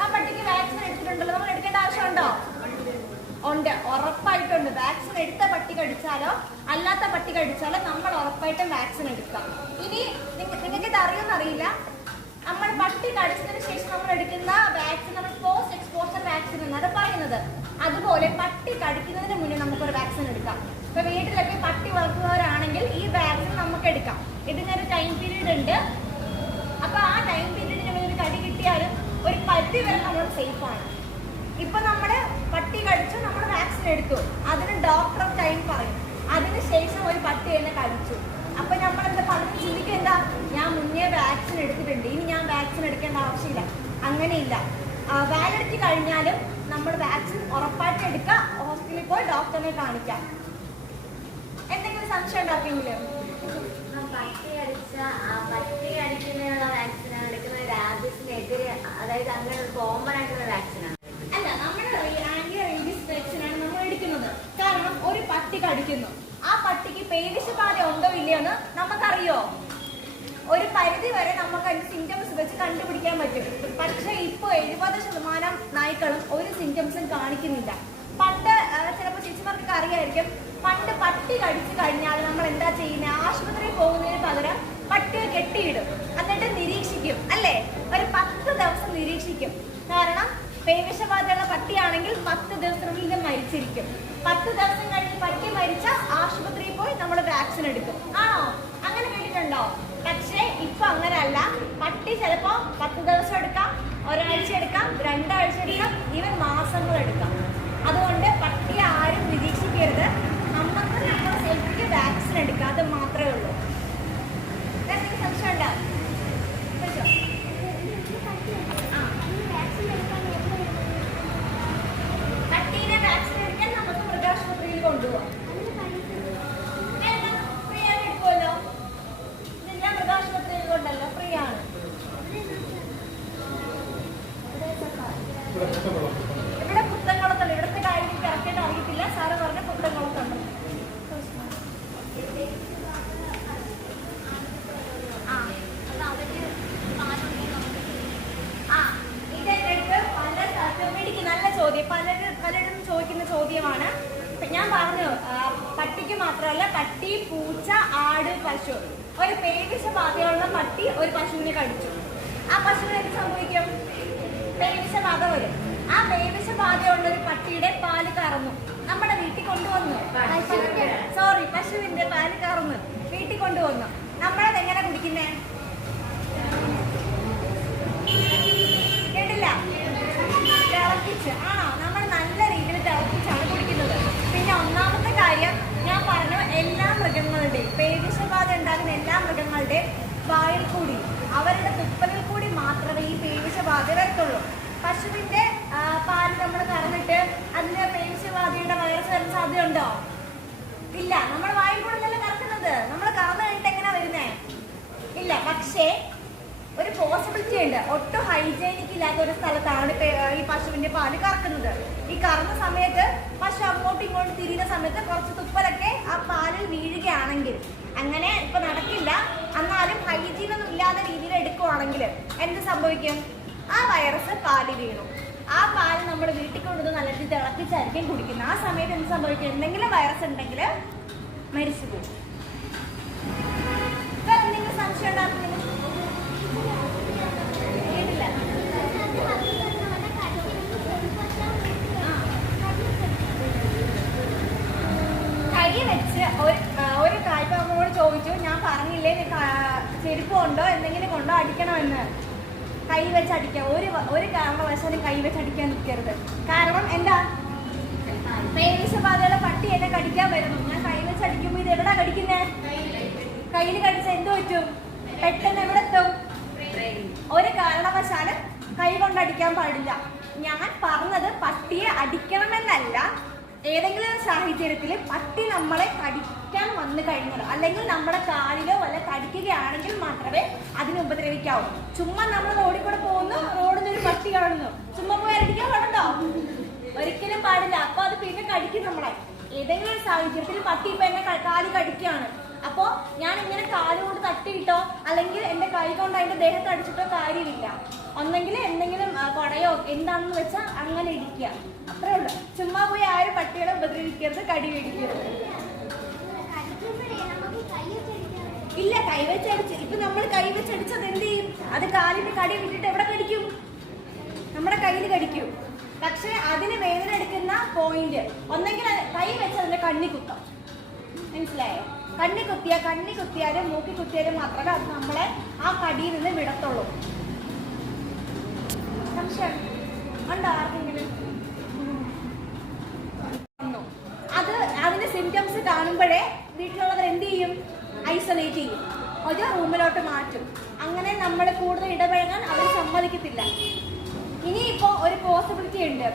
ആ പട്ടിക്ക് വാക്സിൻ എടുത്തിട്ടുണ്ടല്ലോ, നമ്മൾ എടുക്കേണ്ട ആവശ്യമുണ്ടോ? ഉണ്ട്, ഉറപ്പായിട്ടുണ്ട്. വാക്സിൻ എടുത്ത പട്ടി കടിച്ചാലോ അല്ലാത്ത പട്ടി കടിച്ചാലോ നമ്മൾ ഉറപ്പായിട്ടും വാക്സിൻ എടുക്കാം. ഇനി നിങ്ങൾക്ക് ഇത് അറിയുമെന്നറിയില്ല, നമ്മൾ പട്ടി കടിച്ചതിന് ശേഷം നമ്മൾ എടുക്കുന്ന വാക്സിൻ നമ്മൾ പോസ്റ്റ് എക്സ്പോഷർ വാക്സിൻ എന്നാണ് പറയുന്നത്. അതുപോലെ പട്ടി കടിക്കുന്നതിന് മുന്നേ നമുക്കൊരു വാക്സിൻ എടുക്കാം. ഇപ്പൊ വീട്ടിലൊക്കെ പട്ടി വളർത്തുന്നവരാണെങ്കിൽ ഈ വാക്സിൻ നമുക്ക് എടുക്കാം. ഇതിനൊരു ടൈം പീരീഡ് ഉണ്ട്. അപ്പൊ ആ ടൈം പീരീഡിന് മുന്നിൽ കടി കിട്ടിയാലും ഒരു പരിധി വരെ നമ്മൾ സേഫ് ആണ്. ഇപ്പൊ നമ്മള് പട്ടി കടിച്ചു, നമ്മൾ വാക്സിൻ എടുത്തു, അതിന് ഡോക്ടർ ടൈം പറയും. അതിനുശേഷം ഒരു പട്ടി തന്നെ കടിച്ചു, അപ്പൊ നമ്മൾ എന്താ പറഞ്ഞു ചിന്തിക്കുക? എന്താ, ഞാൻ മുന്നേ വാക്സിൻ എടുത്തിട്ടുണ്ട്, ഇനി ഞാൻ വാക്സിൻ എടുക്കേണ്ട ആവശ്യമില്ല. അങ്ങനെയില്ല. വാലിഡിറ്റി കഴിഞ്ഞാലും നമ്മൾ വാക്സിൻ ഉറപ്പായിട്ട് എടുക്കുക. ഹോസ്പിറ്റലിൽ പോയി ഡോക്ടറിനെ കാണിക്കാം. എന്തെങ്കിലും സംശയം ഉണ്ടാക്കിയെങ്കിലും? പട്ടി അടിക്കുന്നതിനുള്ള വാക്സിനാണ് എടുക്കുന്നത്, റാബിസിനെതിരെ, അതായത് അങ്ങനെ ഒരു കോമൺ ആയിട്ടുള്ള വാക്സിനാണ്. അല്ല, നമ്മുടെ ആന്റി റേബീസ് വാക്സിനാണ് നമ്മൾ എടുക്കുന്നത്. കാരണം ഒരു പട്ടി കടിക്കുന്നു, ആ പട്ടിക്ക് പേവിഷബാധ ഉണ്ടോ ഇല്ലയോ എന്ന് നമുക്കറിയോ? ഒരു പരിധി വരെ നമുക്ക് അതിന്റെ സിംറ്റംസ് വെച്ച് കണ്ടുപിടിക്കാൻ പറ്റും. പക്ഷെ ഇപ്പൊ 70% നായ്ക്കളും ഒരു സിംറ്റംസും കാണിക്കുന്നില്ല. പണ്ട് ചിലപ്പോൾ ചേച്ചിമാർക്ക് അറിയായിരിക്കും, പണ്ട് പട്ടി കടിച്ചു കഴിഞ്ഞാൽ നമ്മൾ എന്താ ചെയ്യുന്നത്? ആശുപത്രിയിൽ പോകുന്നതിന് പകരം പട്ടിയെ കെട്ടിയിടും, എന്നിട്ട് നിരീക്ഷിക്കും, അല്ലേ? ഒരു 10 ദിവസം നിരീക്ഷിക്കും. കാരണം പേവിഷബാധയുള്ള പട്ടിയാണെങ്കിൽ 10 ദിവസത്തിനുള്ളിൽ ഇത് മരിച്ചിരിക്കും. 10 ദിവസം കഴിഞ്ഞ് പട്ടി മരിച്ച ആശുപത്രിയിൽ പോയി നമ്മൾ വാക്സിൻ എടുക്കും. ആണോ? അങ്ങനെ കേട്ടിട്ടുണ്ടോ? പക്ഷേ ഇപ്പൊ അങ്ങനെയല്ല. പട്ടി ചിലപ്പോ 10 ദിവസം എടുക്കാം, ഒരാഴ്ച എടുക്കാം, 2 ആഴ്ച എടുക്കാം, ഈവൻ മാസങ്ങൾ എടുക്കാം. അതുകൊണ്ട് പട്ടിയെ ആരും നിരീക്ഷിക്കരുത്. നമുക്ക് നമ്മുടെ സേഫ്റ്റിക്ക് വാക്സിൻ എടുക്കാം, അത് മാത്രമേ ഉള്ളൂ. എന്തെങ്കിലും സംശയം ഉണ്ടോ? പട്ടീനെ വാക്സിൻ എടുക്കാൻ നമുക്ക് മൃഗാശുപത്രിയിൽ കൊണ്ടുപോകാം. ഫ്രീ ആണ്, എടുക്കുമല്ലോ. ഞാൻ മൃഗാശുപത്രിയിൽ കൊണ്ടല്ലോ, ഫ്രീ ആണ്. പട്ടി, പൂച്ച, ആട്, പശു. ഒരു പേവിഷബാധയുള്ള പട്ടി ഒരു പശുവിനെ കടിച്ചു. ആ പശുവിന് എന്ത് സംഭവിക്കും? പേവിഷബാധ വരും. ആ പേവിഷബാധയുള്ള ഒരു പട്ടിയുടെ പാല് കറന്നു നമ്മുടെ വീട്ടിൽ കൊണ്ടുവന്നു. പശുവിന്റെ പാല് കറന്നു വീട്ടിൽ കൊണ്ടുവന്നു. നമ്മളത് എങ്ങനെ കുടിക്കുന്നേ? കേട്ടില്ല? തിളപ്പിച്ച്. ആണോ? നമ്മൾ നല്ല രീതിയിൽ തിളപ്പിച്ചാണ് കുടിക്കുന്നത്. പിന്നെ ഒന്നാമത്തെ കാര്യം ഞാൻ പറഞ്ഞു, എല്ലാ മൃഗങ്ങളുടെയും പേവിഷബാധ ഉണ്ടാകുന്ന എല്ലാ മൃഗങ്ങളുടെയും വായിൽ കൂടി, അവരുടെ തുപ്പലിൽ കൂടി മാത്രമേ ഈ പേവിഷബാധ വരത്തുള്ളൂ. പശുവിന്റെ പാല് നമ്മൾ കറന്നിട്ട് അതിന് പേവിഷബാധയുടെ വൈറസ് വരാൻ സാധ്യതയുണ്ടോ? ഇല്ല. നമ്മൾ വായിൽ കൂടെ നല്ല കറക്കുന്നത്. നമ്മൾ കറന്നു കഴിഞ്ഞിട്ട് എങ്ങനെ വരുന്നേ? ഇല്ല. പക്ഷേ ഒരു പോസിബിലിറ്റി ഉണ്ട്. ഒട്ടും ഹൈജീനിക് ഇല്ലാത്ത ഒരു സ്ഥലത്താണ് ഈ പശുവിന്റെ പാല് കറക്കുന്നത്. ഈ കറന്ന സമയത്ത് പശു അങ്ങോട്ടും ഇങ്ങോട്ടും തിരിയുന്ന സമയത്ത് കുറച്ച് തുപ്പലൊക്കെ ആ പാലിൽ വീഴുകയാണെങ്കിൽ, അങ്ങനെ ഇപ്പൊ നടക്കില്ല, എന്നാലും ഹൈജീൻ ഒന്നും ഇല്ലാത്ത രീതിയിൽ എടുക്കുവാണെങ്കിൽ എന്ത് സംഭവിക്കും? ആ വൈറസ് പാല് വീണു. ആ പാല് നമ്മൾ വീട്ടിൽ കൊണ്ടുവന്ന് നല്ല രീതിയിൽ തിളപ്പിച്ചായിരിക്കും കുടിക്കുന്നത്. ആ സമയത്ത് എന്ത് സംഭവിക്കും? എന്തെങ്കിലും വൈറസ് ഉണ്ടെങ്കിൽ മരിച്ചു പോകും. വേറെ എന്തെങ്കിലും സംശയം ഉണ്ടാകുന്നില്ല? കൈ വെച്ച് ഒരു കായ്പ നമ്മളോട് ചോദിച്ചു, ഞാൻ പറഞ്ഞില്ലേ ചെരുപ്പ് കൊണ്ടോ എന്തെങ്കിലും കൊണ്ടോ അടിക്കണമെന്ന്. കൈ വെച്ച് അടിക്കാം. ഒരു കാരണവശാലും കൈ വെച്ച് അടിക്കാൻ നിൽക്കരുത്. കാരണം എന്താ? പേവിഷബാധയുള്ള പട്ടി എന്നെ കടിക്കാൻ വരുന്നു. ഞാൻ കൈ വെച്ച് അടിക്കുമ്പോൾ ഇത് എവിടാ കടിക്കുന്നേ? കയ്യിൽ കടിച്ചാൽ എന്ത് പറ്റും? പെട്ടെന്ന് എവിടെ എത്തും? ഒരു കാരണവശാലും കൈ കൊണ്ടടിക്കാൻ പാടില്ല. ഞാൻ പറഞ്ഞത് പട്ടിയെ അടിക്കണമെന്നല്ല. ഏതെങ്കിലും ഒരു സാഹചര്യത്തിൽ പട്ടി നമ്മളെ കടിക്കാൻ വന്നു കഴിഞ്ഞാൽ, അല്ലെങ്കിൽ നമ്മുടെ കാലിലോ വല്ല കടിക്കുകയാണെങ്കിൽ മാത്രമേ അതിനെ ഉപദ്രവിക്കാവൂ. ചുമ്മാ നമ്മൾ റോഡിൽ കൂടെ പോകുന്നു, റോഡിൽ ഒരു പട്ടി കാണുന്നു, ചുമ്മാ പോയി അടിക്കാൻ പാടുണ്ടോ? ഒരിക്കലും പാടില്ല. അപ്പൊ അത് പിന്നെ കടിക്കും നമ്മളെ. ഏതെങ്കിലും ഒരു സാഹചര്യത്തിൽ പട്ടി ഇപ്പൊ എന്നെ കാല് കടിക്കുകയാണ്, അപ്പോ ഞാൻ ഇങ്ങനെ കാലുകൊണ്ട് തട്ടിയിട്ടോ അല്ലെങ്കിൽ എന്റെ കൈ കൊണ്ട് അതിന്റെ ദേഹത്ത് അടിച്ചിട്ടോ കാര്യമില്ല. ഒന്നെങ്കിൽ എന്തെങ്കിലും കൊടയോ എന്താണെന്ന് വെച്ചാൽ അങ്ങനെ ഇരിക്കുക, അത്രേ ഉള്ളൂ. ചുമ്മാ പോയി ആരും പട്ടികളെ ഉപദ്രവിക്കരുത്, കടി മേടിക്കരുത്. ഇല്ല, കൈവച്ചടിച്ച് ഇപ്പൊ നമ്മൾ കൈവച്ചടിച്ചത് എന്ത് ചെയ്യും? അത് കാലിന് കടി വിട്ടിട്ട് എവിടെ കടിക്കും? നമ്മുടെ കയ്യിൽ കടിക്കും. പക്ഷെ അതിന് വേദന എടുക്കുന്ന പോയിന്റ് ഒന്നെങ്കിൽ കൈ വെച്ച് അതിന്റെ കണ്ണി കുത്താം. മനസ്സിലായോ? കണ്ണി കുത്തിയാലും മൂക്കി കുത്തിയാലും മാത്രമേ അത് നമ്മളെ ആ കടിയിൽ നിന്ന് വിടത്തുള്ളൂ. സംശയം ഉണ്ടോ ആർക്കെങ്കിലും? അത് അതിന്റെ സിംറ്റംസ് കാണുമ്പോഴേ വീട്ടിലുള്ളവർ എന്ത് ചെയ്യും? ഐസൊലേറ്റ് ചെയ്യും, ഒരു റൂമിലോട്ട് മാറ്റും. അങ്ങനെ നമ്മൾ കൂടുതൽ ഇടപഴകാൻ അവർ സമ്മതിക്കത്തില്ല. ഇനിയിപ്പോ ഒരു പോസിബിലിറ്റി ഉണ്ട്.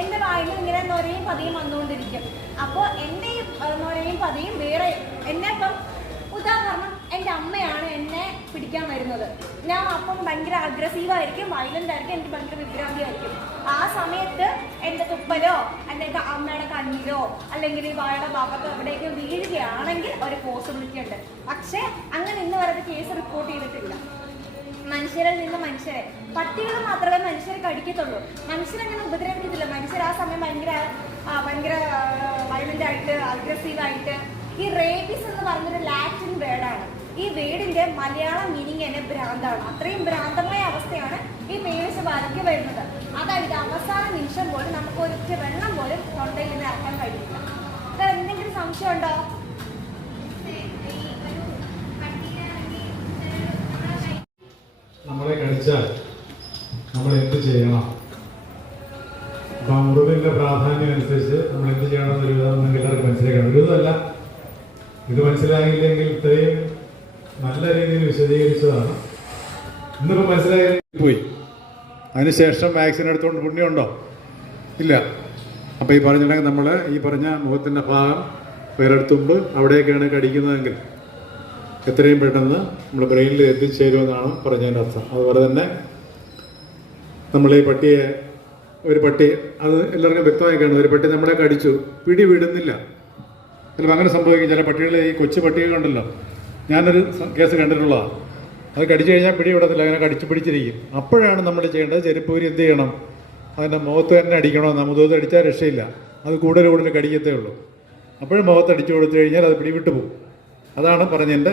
എന്റെ വായിൽ ഇങ്ങനെ നൊരയും പതിയും വന്നുകൊണ്ടിരിക്കും. അപ്പോൾ എന്റെ ഈ നൊരയും പതിയും വേറെ എന്നെ ഇപ്പം ഉദാഹരണം എൻ്റെ അമ്മയാണ് എന്നെ പിടിക്കാൻ വരുന്നത്. ഞാൻ അപ്പം ഭയങ്കര അഗ്രസീവായിരിക്കും, വയലന്റ് ആയിരിക്കും, എനിക്ക് ഭയങ്കര വിഭ്രാന്തിയായിരിക്കും. ആ സമയത്ത് എൻ്റെ തുപ്പലോ അല്ലെങ്കിൽ അമ്മയുടെ കണ്ണിലോ അല്ലെങ്കിൽ വായുടെ ഭാഗത്തോ എവിടേക്കോ വീഴുകയാണെങ്കിൽ ഒരു പോസിബിലിറ്റി ഉണ്ട്. പക്ഷെ അങ്ങനെ ഇന്ന് വരെ കേസ് റിപ്പോർട്ട് ചെയ്തിട്ടില്ല. മനുഷ്യരിൽ നിന്ന് മനുഷ്യരെ, പട്ടികൾ മാത്രമേ മനുഷ്യരെ കടിക്കത്തുള്ളൂ. മനുഷ്യരങ്ങനെ ഉപദ്രവിക്കത്തില്ല. മനുഷ്യർ ആ സമയം ഭയങ്കര വയലന്റ് ആയിട്ട് അഗ്രസീവായിട്ട്. ഈ റേബീസ് എന്ന് പറഞ്ഞൊരു ലാറ്റിൻ വേർഡാണ്. ഈ വേർഡിന്റെ മലയാളം മീനിങ് തന്നെ ഭ്രാന്താണ്. അത്രയും ഭ്രാന്തമായ അവസ്ഥയാണ് ഈ പേവിഷബാധയ്ക്ക് വരുന്നത്. അതായത് അവസാന നിമിഷം പോലും നമുക്ക് ഒരൊറ്റ വെള്ളം പോലും തൊണ്ടയിൽ നിന്ന് ഇറക്കാൻ കഴിയില്ല. എന്തെങ്കിലും സംശയം ഉണ്ടോ? നമ്മളെ കടിച്ചാൽ നമ്മൾ എന്ത് ചെയ്യണം? അപ്പം മുറിവിൻ്റെ പ്രാധാന്യം അനുസരിച്ച് നമ്മൾ എന്ത് ചെയ്യണമെന്ന് ഒരു വിധം നിങ്ങൾക്ക് എല്ലാവർക്കും മനസ്സിലാക്കണം. ഒരു വിധമല്ല, ഇത് മനസ്സിലായില്ലെങ്കിൽ ഇത്രയും നല്ല രീതിയിൽ വിശദീകരിച്ചതാണ്. ഇന്നിപ്പോൾ മനസ്സിലായി പോയി. അതിനുശേഷം വാക്സിൻ എടുത്തുകൊണ്ട് പുണ്യമുണ്ടോ? ഇല്ല. അപ്പോൾ ഈ പറഞ്ഞിട്ടുണ്ടെങ്കിൽ നമ്മൾ ഈ പറഞ്ഞ മുഖത്തിൻ്റെ ഭാഗം വേറെടുത്തുണ്ട് അവിടെയൊക്കെയാണ് കടിക്കുന്നതെങ്കിൽ എത്രയും പെട്ടെന്ന് നമ്മൾ ബ്രെയിനിൽ എത്തിച്ചേരുമെന്നാണ് പറഞ്ഞതിൻ്റെ അർത്ഥം. അതുപോലെ തന്നെ നമ്മൾ ഈ പട്ടിയെ, ഒരു പട്ടി, അത് എല്ലാവർക്കും വ്യക്തമായി കാണുന്നത്, ഒരു പട്ടി നമ്മളെ കടിച്ചു, പിടി വിടുന്നില്ല. ചിലപ്പോൾ അങ്ങനെ സംഭവിക്കും. ചില പട്ടികൾ, ഈ കൊച്ചു പട്ടികളുണ്ടല്ലോ, ഞാനൊരു കേസ് കണ്ടിട്ടുള്ളതാണ്. അത് കടിച്ചു കഴിഞ്ഞാൽ പിടി വിടത്തില്ല, അങ്ങനെ കടിച്ചു പിടിച്ചിരിക്കും. അപ്പോഴാണ് നമ്മൾ ചെയ്യേണ്ടത്, ചെരുപ്പൂരി എന്ത് ചെയ്യണം? അതിൻ്റെ മുഖത്ത് തന്നെ അടിക്കണമെന്നാണ്. മുഖത്ത് അടിച്ചാൽ രക്ഷയില്ല, അത് കൂടുതൽ കടിക്കത്തേ ഉള്ളൂ. അപ്പോഴും മുഖത്തടിച്ചു കൊടുത്തു കഴിഞ്ഞാൽ അത് പിടിവിട്ടു പോകും. അതാണ് പറഞ്ഞതിൻ്റെ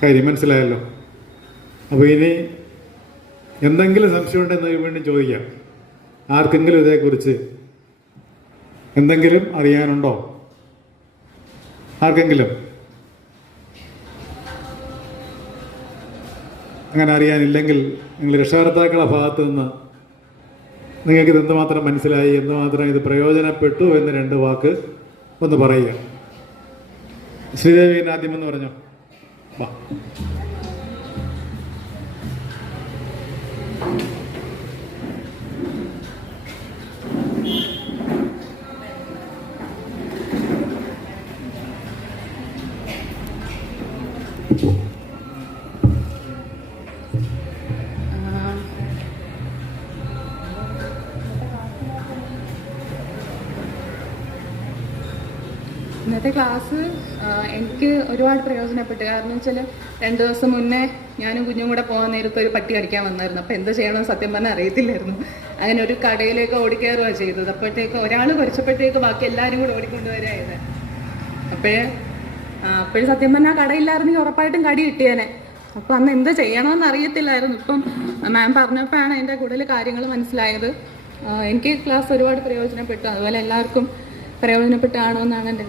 കാര്യം. മനസ്സിലായല്ലോ? അപ്പോൾ ഇനി എന്തെങ്കിലും സംശയം ഉണ്ടെന്ന് വീണ്ടും ചോദിക്കാം. ആർക്കെങ്കിലും ഇതേക്കുറിച്ച് എന്തെങ്കിലും അറിയാനുണ്ടോ? ആർക്കെങ്കിലും അങ്ങനെ അറിയാനില്ലെങ്കിൽ നിങ്ങൾ രക്ഷകർത്താക്കളുടെ ഭാഗത്തു നിന്ന് നിങ്ങൾക്ക് ഇത് എന്തുമാത്രം മനസ്സിലായി, എന്തുമാത്രം ഇത് പ്രയോജനപ്പെട്ടു എന്ന് 2 വാക്ക് ഒന്ന് പറയുക. ശ്രീദേവി ആദ്യം എന്ന് പറഞ്ഞോ. വാ. ഇന്നത്തെ ക്ലാസ് എനിക്ക് ഒരുപാട് പ്രയോജനപ്പെട്ടു. കാരണം വെച്ചാൽ 2 ദിവസം മുന്നേ ഞാനും കുഞ്ഞും കൂടെ പോകാൻ നേരത്ത് ഒരു പട്ടി കടിക്കാൻ വന്നായിരുന്നു. അപ്പോൾ എന്ത് ചെയ്യണമെന്ന് സത്യം പറഞ്ഞാൽ അറിയത്തില്ലായിരുന്നു. അങ്ങനെ ഒരു കടയിലേക്ക് ഓടിക്കയറുകയാണ് ചെയ്തത്. അപ്പോഴത്തേക്ക് ഒരാൾ കുറച്ചപ്പോഴത്തേക്ക് ബാക്കി എല്ലാവരും കൂടെ ഓടിക്കൊണ്ടുവരായത്. അപ്പോഴും സത്യം പറഞ്ഞാൽ കടയില്ലായിരുന്നെങ്കിൽ ഉറപ്പായിട്ടും കടി കിട്ടിയേനെ. അപ്പോൾ അന്ന് എന്ത് ചെയ്യണമെന്ന് അറിയത്തില്ലായിരുന്നു. ഇപ്പം മാം പറഞ്ഞപ്പോഴാണ് അതിൻ്റെ കൂടുതൽ കാര്യങ്ങൾ മനസ്സിലായത്. എനിക്ക് ക്ലാസ് ഒരുപാട് പ്രയോജനപ്പെട്ടു. അതുപോലെ എല്ലാവർക്കും പ്രയോജനപ്പെട്ടാണോ എന്നാണ് എൻ്റെ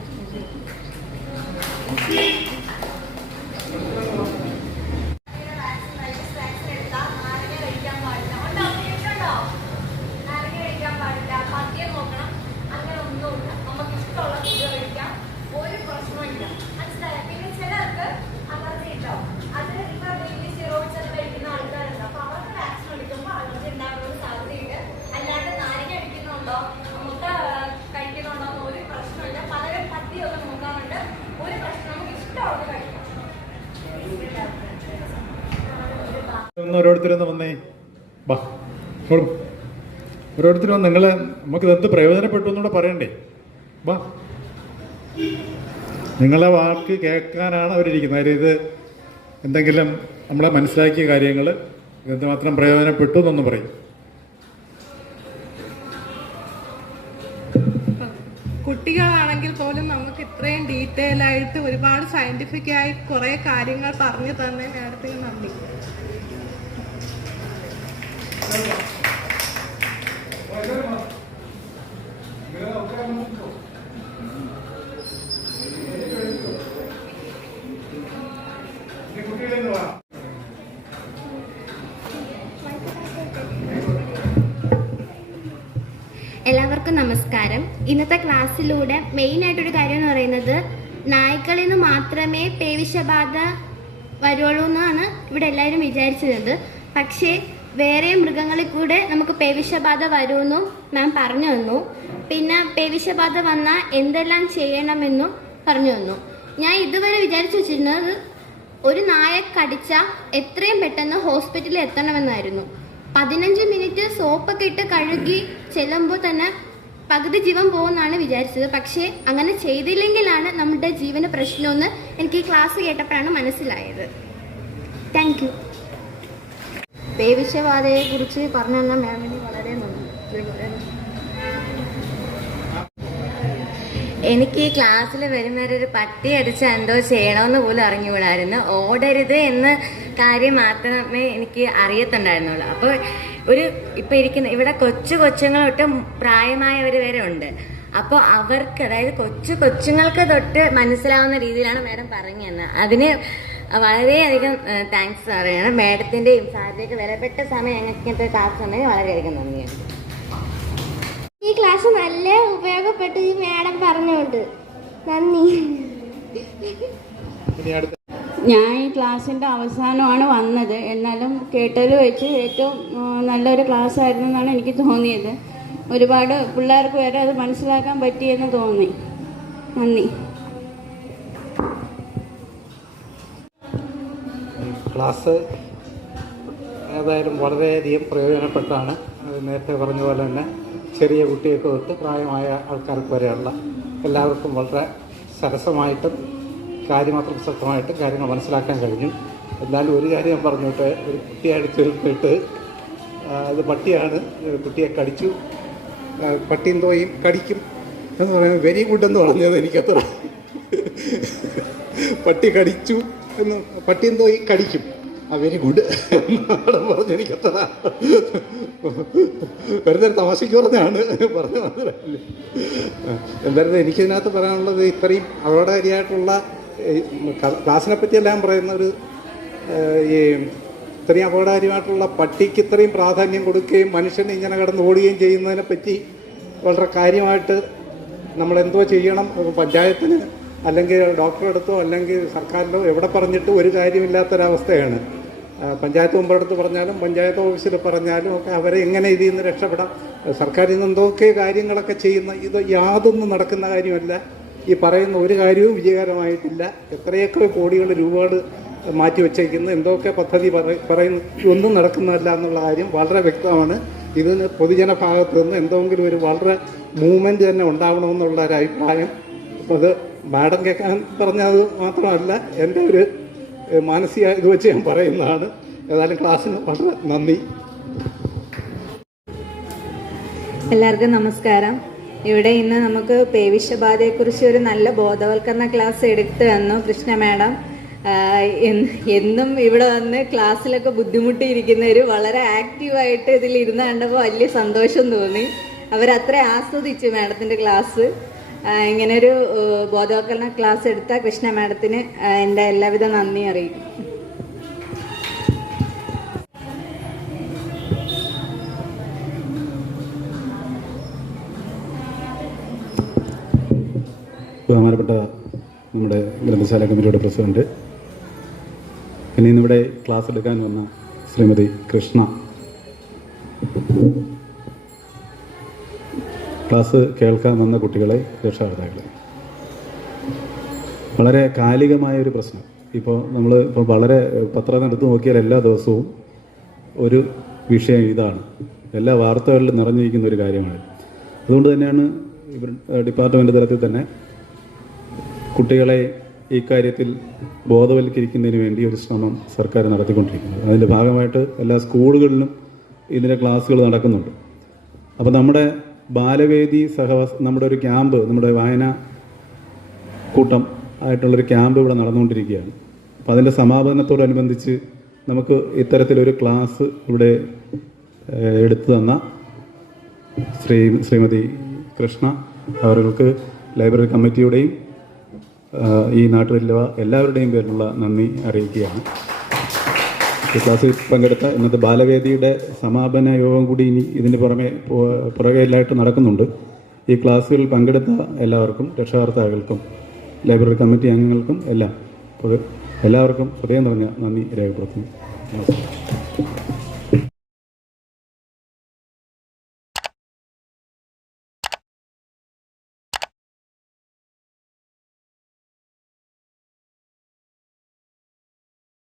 ഓരോരുത്തരൊന്ന് വന്നേ. വാ, ഓരോരുത്തരും വന്ന് നിങ്ങൾ നമുക്കിത് എന്ത് പ്രയോജനപ്പെട്ടു എന്നൂടെ പറയണ്ടേ. വാ, നിങ്ങളെ വാക്ക് കേൾക്കാനാണ് അവരിയ്ക്കുന്നത്. കാര്യം ഇത് എന്തെങ്കിലും നമ്മളെ മനസ്സിലാക്കിയ കാര്യങ്ങൾ എന്തുമാത്രം പ്രയോജനപ്പെട്ടു എന്നൊന്ന് പറയും. കുട്ടികളാണെങ്കിൽ പോലും നമുക്ക് ഇത്രയും ഡീറ്റെയിൽ ആയിട്ട് ഒരുപാട് സയന്റിഫിക് ആയി കുറേ കാര്യങ്ങൾ പറഞ്ഞു തന്നെ മാഡത്തിന് നന്ദി. എല്ലാവർക്കും നമസ്കാരം. ഇന്നത്തെ ക്ലാസ്സിലൂടെ മെയിനായിട്ടൊരു കാര്യം എന്ന് പറയുന്നത് നായ്ക്കളിൽ നിന്ന് മാത്രമേ പേവിഷബാധ വരുള്ളൂ എന്നാണ് ഇവിടെ എല്ലാവരും വിചാരിച്ചിരുന്നത്. പക്ഷേ വേറെ മൃഗങ്ങളിൽ കൂടെ നമുക്ക് പേവിഷബാധ വരുമെന്നും മാം പറഞ്ഞു തന്നു. പിന്നെ പേവിഷബാധ വന്നാൽ എന്തെല്ലാം ചെയ്യണമെന്നും പറഞ്ഞു തന്നു. ഞാൻ ഇതുവരെ വിചാരിച്ചു വെച്ചിരുന്നത് ഒരു നായെ കടിച്ചാൽ എത്രയും പെട്ടെന്ന് ഹോസ്പിറ്റലിൽ എത്തണമെന്നായിരുന്നു. 15 മിനിറ്റ് സോപ്പൊക്കെ ഇട്ട് കഴുകി ചെല്ലുമ്പോൾ തന്നെ പകുതി ജീവൻ പോകുമെന്നാണ് വിചാരിച്ചത്. പക്ഷേ അങ്ങനെ ചെയ്തില്ലെങ്കിലാണ് നമ്മുടെ ജീവന് പ്രശ്നമെന്ന് എനിക്ക് ഈ ക്ലാസ് കേട്ടപ്പോഴാണ് മനസ്സിലായത്. Thank you. പേവിഷബാധയെ കുറിച്ച് പറഞ്ഞു തന്ന മാമിന് വളരെ നന്ദി. എനിക്ക് ഈ ക്ലാസ്സിൽ വരുന്നവരൊരു പട്ടി അടിച്ചാൽ എന്തോ ചെയ്യണമെന്ന് പോലും അറിഞ്ഞുകൂടായിരുന്നു. ഓടരുത് എന്ന കാര്യം മാത്രമേ എനിക്ക് അറിയത്തുണ്ടായിരുന്നുള്ളൂ. അപ്പോൾ ഇപ്പം ഇരിക്കുന്ന ഇവിടെ കൊച്ചുങ്ങൾ തൊട്ട് പ്രായമായവർ വരെ ഉണ്ട്. അപ്പോൾ അവർക്ക്, അതായത് കൊച്ചുങ്ങൾക്ക് തൊട്ട് മനസ്സിലാവുന്ന രീതിയിലാണ് മാഡം പറഞ്ഞു തന്നത്. അതിന് വളരെയധികം താങ്ക്സ് പറയണം. മാഡത്തിൻ്റെയും സാറിൻ്റെയൊക്കെ വിലപ്പെട്ട സമയം ഞങ്ങൾക്ക് ഇങ്ങനത്തെ ക്ലാസ് സമയം വളരെയധികം നന്ദിയാണ്. ഈ ക്ലാസ് നല്ല ഉപയോഗപ്പെട്ടു ഈ മാഡം പറഞ്ഞുകൊണ്ട്. നന്ദി. ഞാൻ ഈ ക്ലാസ്സിൻ്റെ അവസാനമാണ് വന്നത്. എന്നാലും കേട്ടത് വെച്ച് ഏറ്റവും നല്ലൊരു ക്ലാസ് ആയിരുന്നു എന്നാണ് എനിക്ക് തോന്നിയത്. ഒരുപാട് പിള്ളേർക്ക് വരെ അത് മനസ്സിലാക്കാൻ പറ്റിയെന്ന് തോന്നി. നന്ദി. ക്ലാസ് ഏതായാലും വളരെയധികം പ്രയോജനപ്പെട്ടാണ്. നേരത്തെ പറഞ്ഞ പോലെ തന്നെ ചെറിയ കുട്ടികൾക്ക് തൊട്ട് പ്രായമായ ആൾക്കാർക്ക് വരെയുള്ള എല്ലാവർക്കും വളരെ സരസമായിട്ടും കാര്യമാത്രം പ്രസക്തമായിട്ടും കാര്യങ്ങൾ മനസ്സിലാക്കാൻ കഴിഞ്ഞു. എന്നാലും ഒരു കാര്യം ഞാൻ പറഞ്ഞോട്ടെ, ഒരു കുട്ടിയെ അടിച്ചെടുത്തിട്ട് അത് പട്ടിയാണ്, കുട്ടിയെ കടിച്ചു, പട്ടിയും തോയും കടിക്കും എന്ന് പറയുന്നത് വെരി ഗുഡ് എന്ന് പറഞ്ഞത് എനിക്കത്ര പട്ടി കടിച്ചു എന്ന് പട്ടി എന്തോ ഈ കടിക്കും വെരി ഗുഡ് എന്ന് പറഞ്ഞ് എനിക്കത്ര വെറുതെ തമാശയ്ക്ക് പറഞ്ഞാണ് പറഞ്ഞത് മാത്രമല്ലേ. എന്തായാലും എനിക്കിതിനകത്ത് പറയാനുള്ളത് ഇത്രയും അപകടകാരിയായിട്ടുള്ള ക്ലാസ്സിനെ പറ്റിയെല്ലാം പറയുന്ന ഒരു ഈ ഇത്രയും അപകടകാരിയായിട്ടുള്ള പട്ടിക്ക് ഇത്രയും പ്രാധാന്യം കൊടുക്കുകയും മനുഷ്യന് ഇങ്ങനെ കടന്ന് ഓടുകയും ചെയ്യുന്നതിനെ പറ്റി വളരെ കാര്യമായിട്ട് നമ്മളെന്തോ ചെയ്യണം. പഞ്ചായത്തിന് അല്ലെങ്കിൽ ഡോക്ടറെ അടുത്തോ അല്ലെങ്കിൽ സർക്കാരിലോ എവിടെ പറഞ്ഞിട്ട് ഒരു കാര്യമില്ലാത്തൊരവസ്ഥയാണ്. പഞ്ചായത്ത് മുമ്പെടുത്ത് പറഞ്ഞാലും പഞ്ചായത്ത് ഓഫീസിൽ പറഞ്ഞാലും ഒക്കെ അവരെ എങ്ങനെ ഇതിൽ നിന്ന് രക്ഷപ്പെടാം, സർക്കാരിൽ നിന്ന് എന്തൊക്കെ കാര്യങ്ങളൊക്കെ ചെയ്യുന്ന ഇത് യാതൊന്നും നടക്കുന്ന കാര്യമല്ല. ഈ പറയുന്ന ഒരു കാര്യവും വിജയകരമായിട്ടില്ല. എത്രയൊക്കെ കോടികൾ രൂപകൾ മാറ്റി വെച്ചേക്കുന്നു, എന്തൊക്കെ പദ്ധതി പറയുന്നു, ഒന്നും നടക്കുന്നതല്ല എന്നുള്ള കാര്യം വളരെ വ്യക്തമാണ്. ഇതിന് പൊതുജന ഭാഗത്ത് നിന്ന് എന്തെങ്കിലും ഒരു വളരെ മൂവ്മെൻറ്റ് തന്നെ ഉണ്ടാവണമെന്നുള്ള ഒരു അഭിപ്രായം. അപ്പോൾ അത് മാഡം കേൾക്കാൻ പറഞ്ഞത് മാത്രമല്ല, എൻ്റെ ഒരു മാനസിക ഇത് വെച്ച് ഞാൻ പറയുന്നതാണ്. ഏതായാലും ക്ലാസ്സിന് വളരെ നന്ദി. എല്ലാവർക്കും നമസ്കാരം. ഇവിടെ ഇന്ന് നമുക്ക് പേവിഷബാധയെക്കുറിച്ച് ഒരു നല്ല ബോധവൽക്കരണ ക്ലാസ് എടുത്തു തന്നു കൃഷ്ണ മാഡം. എന്നും ഇവിടെ വന്ന് ക്ലാസ്സിലൊക്കെ ബുദ്ധിമുട്ടിയിരിക്കുന്നവർ വളരെ ആക്റ്റീവായിട്ട് ഇതിലിരുന്ന് കണ്ടപ്പോൾ വലിയ സന്തോഷം തോന്നി. അവരത്ര ആസ്വദിച്ചു മാഡത്തിൻ്റെ ക്ലാസ്. ഇങ്ങനൊരു ബോധവൽക്കരണ ക്ലാസ് എടുത്ത കൃഷ്ണ മാഡത്തിന് എൻ്റെ എല്ലാവിധ നന്ദി അറിയിക്കും. ബഹുമാനപ്പെട്ട നമ്മുടെ ഗ്രന്ഥശാല കമ്മിറ്റിയുടെ പ്രസിഡന്റ്, പിന്നെ ഇന്നിവിടെ ക്ലാസ് എടുക്കാൻ വന്ന ശ്രീമതി കൃഷ്ണ, ക്ലാസ് കേൾക്കാൻ വന്ന കുട്ടികളെ, രക്ഷാകർത്താക്കളെ, വളരെ കാലികമായൊരു പ്രശ്നം. ഇപ്പോൾ വളരെ പത്രം എടുത്ത് നോക്കിയാൽ എല്ലാ ദിവസവും ഒരു വിഷയം ഇതാണ്, എല്ലാ വാർത്തകളിലും നിറഞ്ഞിരിക്കുന്ന ഒരു കാര്യമാണ്. അതുകൊണ്ട് തന്നെയാണ് ഡിപ്പാർട്ട്മെൻറ്റ് തലത്തിൽ തന്നെ കുട്ടികളെ ഈ കാര്യത്തിൽ ബോധവൽക്കരിക്കുന്നതിന് വേണ്ടി ഒരു ശ്രമം സർക്കാർ നടത്തിക്കൊണ്ടിരിക്കുന്നത്. അതിൻ്റെ ഭാഗമായിട്ട് എല്ലാ സ്കൂളുകളിലും ഇതിൻ്റെ ക്ലാസ്സുകൾ നടക്കുന്നുണ്ട്. അപ്പോൾ നമ്മുടെ ബാലവേദി നമ്മുടെ ഒരു ക്യാമ്പ്, നമ്മുടെ വായന കൂട്ടം ആയിട്ടുള്ളൊരു ക്യാമ്പ് ഇവിടെ നടന്നുകൊണ്ടിരിക്കുകയാണ്. അപ്പോൾ അതിൻ്റെ സമാപനത്തോടനുബന്ധിച്ച് നമുക്ക് ഇത്തരത്തിലൊരു ക്ലാസ് ഇവിടെ എടുത്തു തന്ന ശ്രീമതി കൃഷ്ണ അവർക്ക് ലൈബ്രറി കമ്മിറ്റിയുടെയും ഈ നാട്ടിലുള്ള എല്ലാവരുടെയും പേരിലുള്ള നന്ദി അറിയിക്കുകയാണ്. ഈ ക്ലാസ്സിൽ പങ്കെടുത്ത ഇന്നത്തെ ബാലവേദിയുടെ സമാപന യോഗം കൂടി ഇനി ഇതിന് പുറകെല്ലായിട്ട് നടക്കുന്നുണ്ട്. ഈ ക്ലാസ്സുകളിൽ പങ്കെടുത്ത എല്ലാവർക്കും, രക്ഷാകർത്താക്കൾക്കും ലൈബ്രറി കമ്മിറ്റി അംഗങ്ങൾക്കും എല്ലാവർക്കും ഹൃദയം നിറഞ്ഞ നന്ദി രേഖപ്പെടുത്തുന്നു. നമസ്കാരം.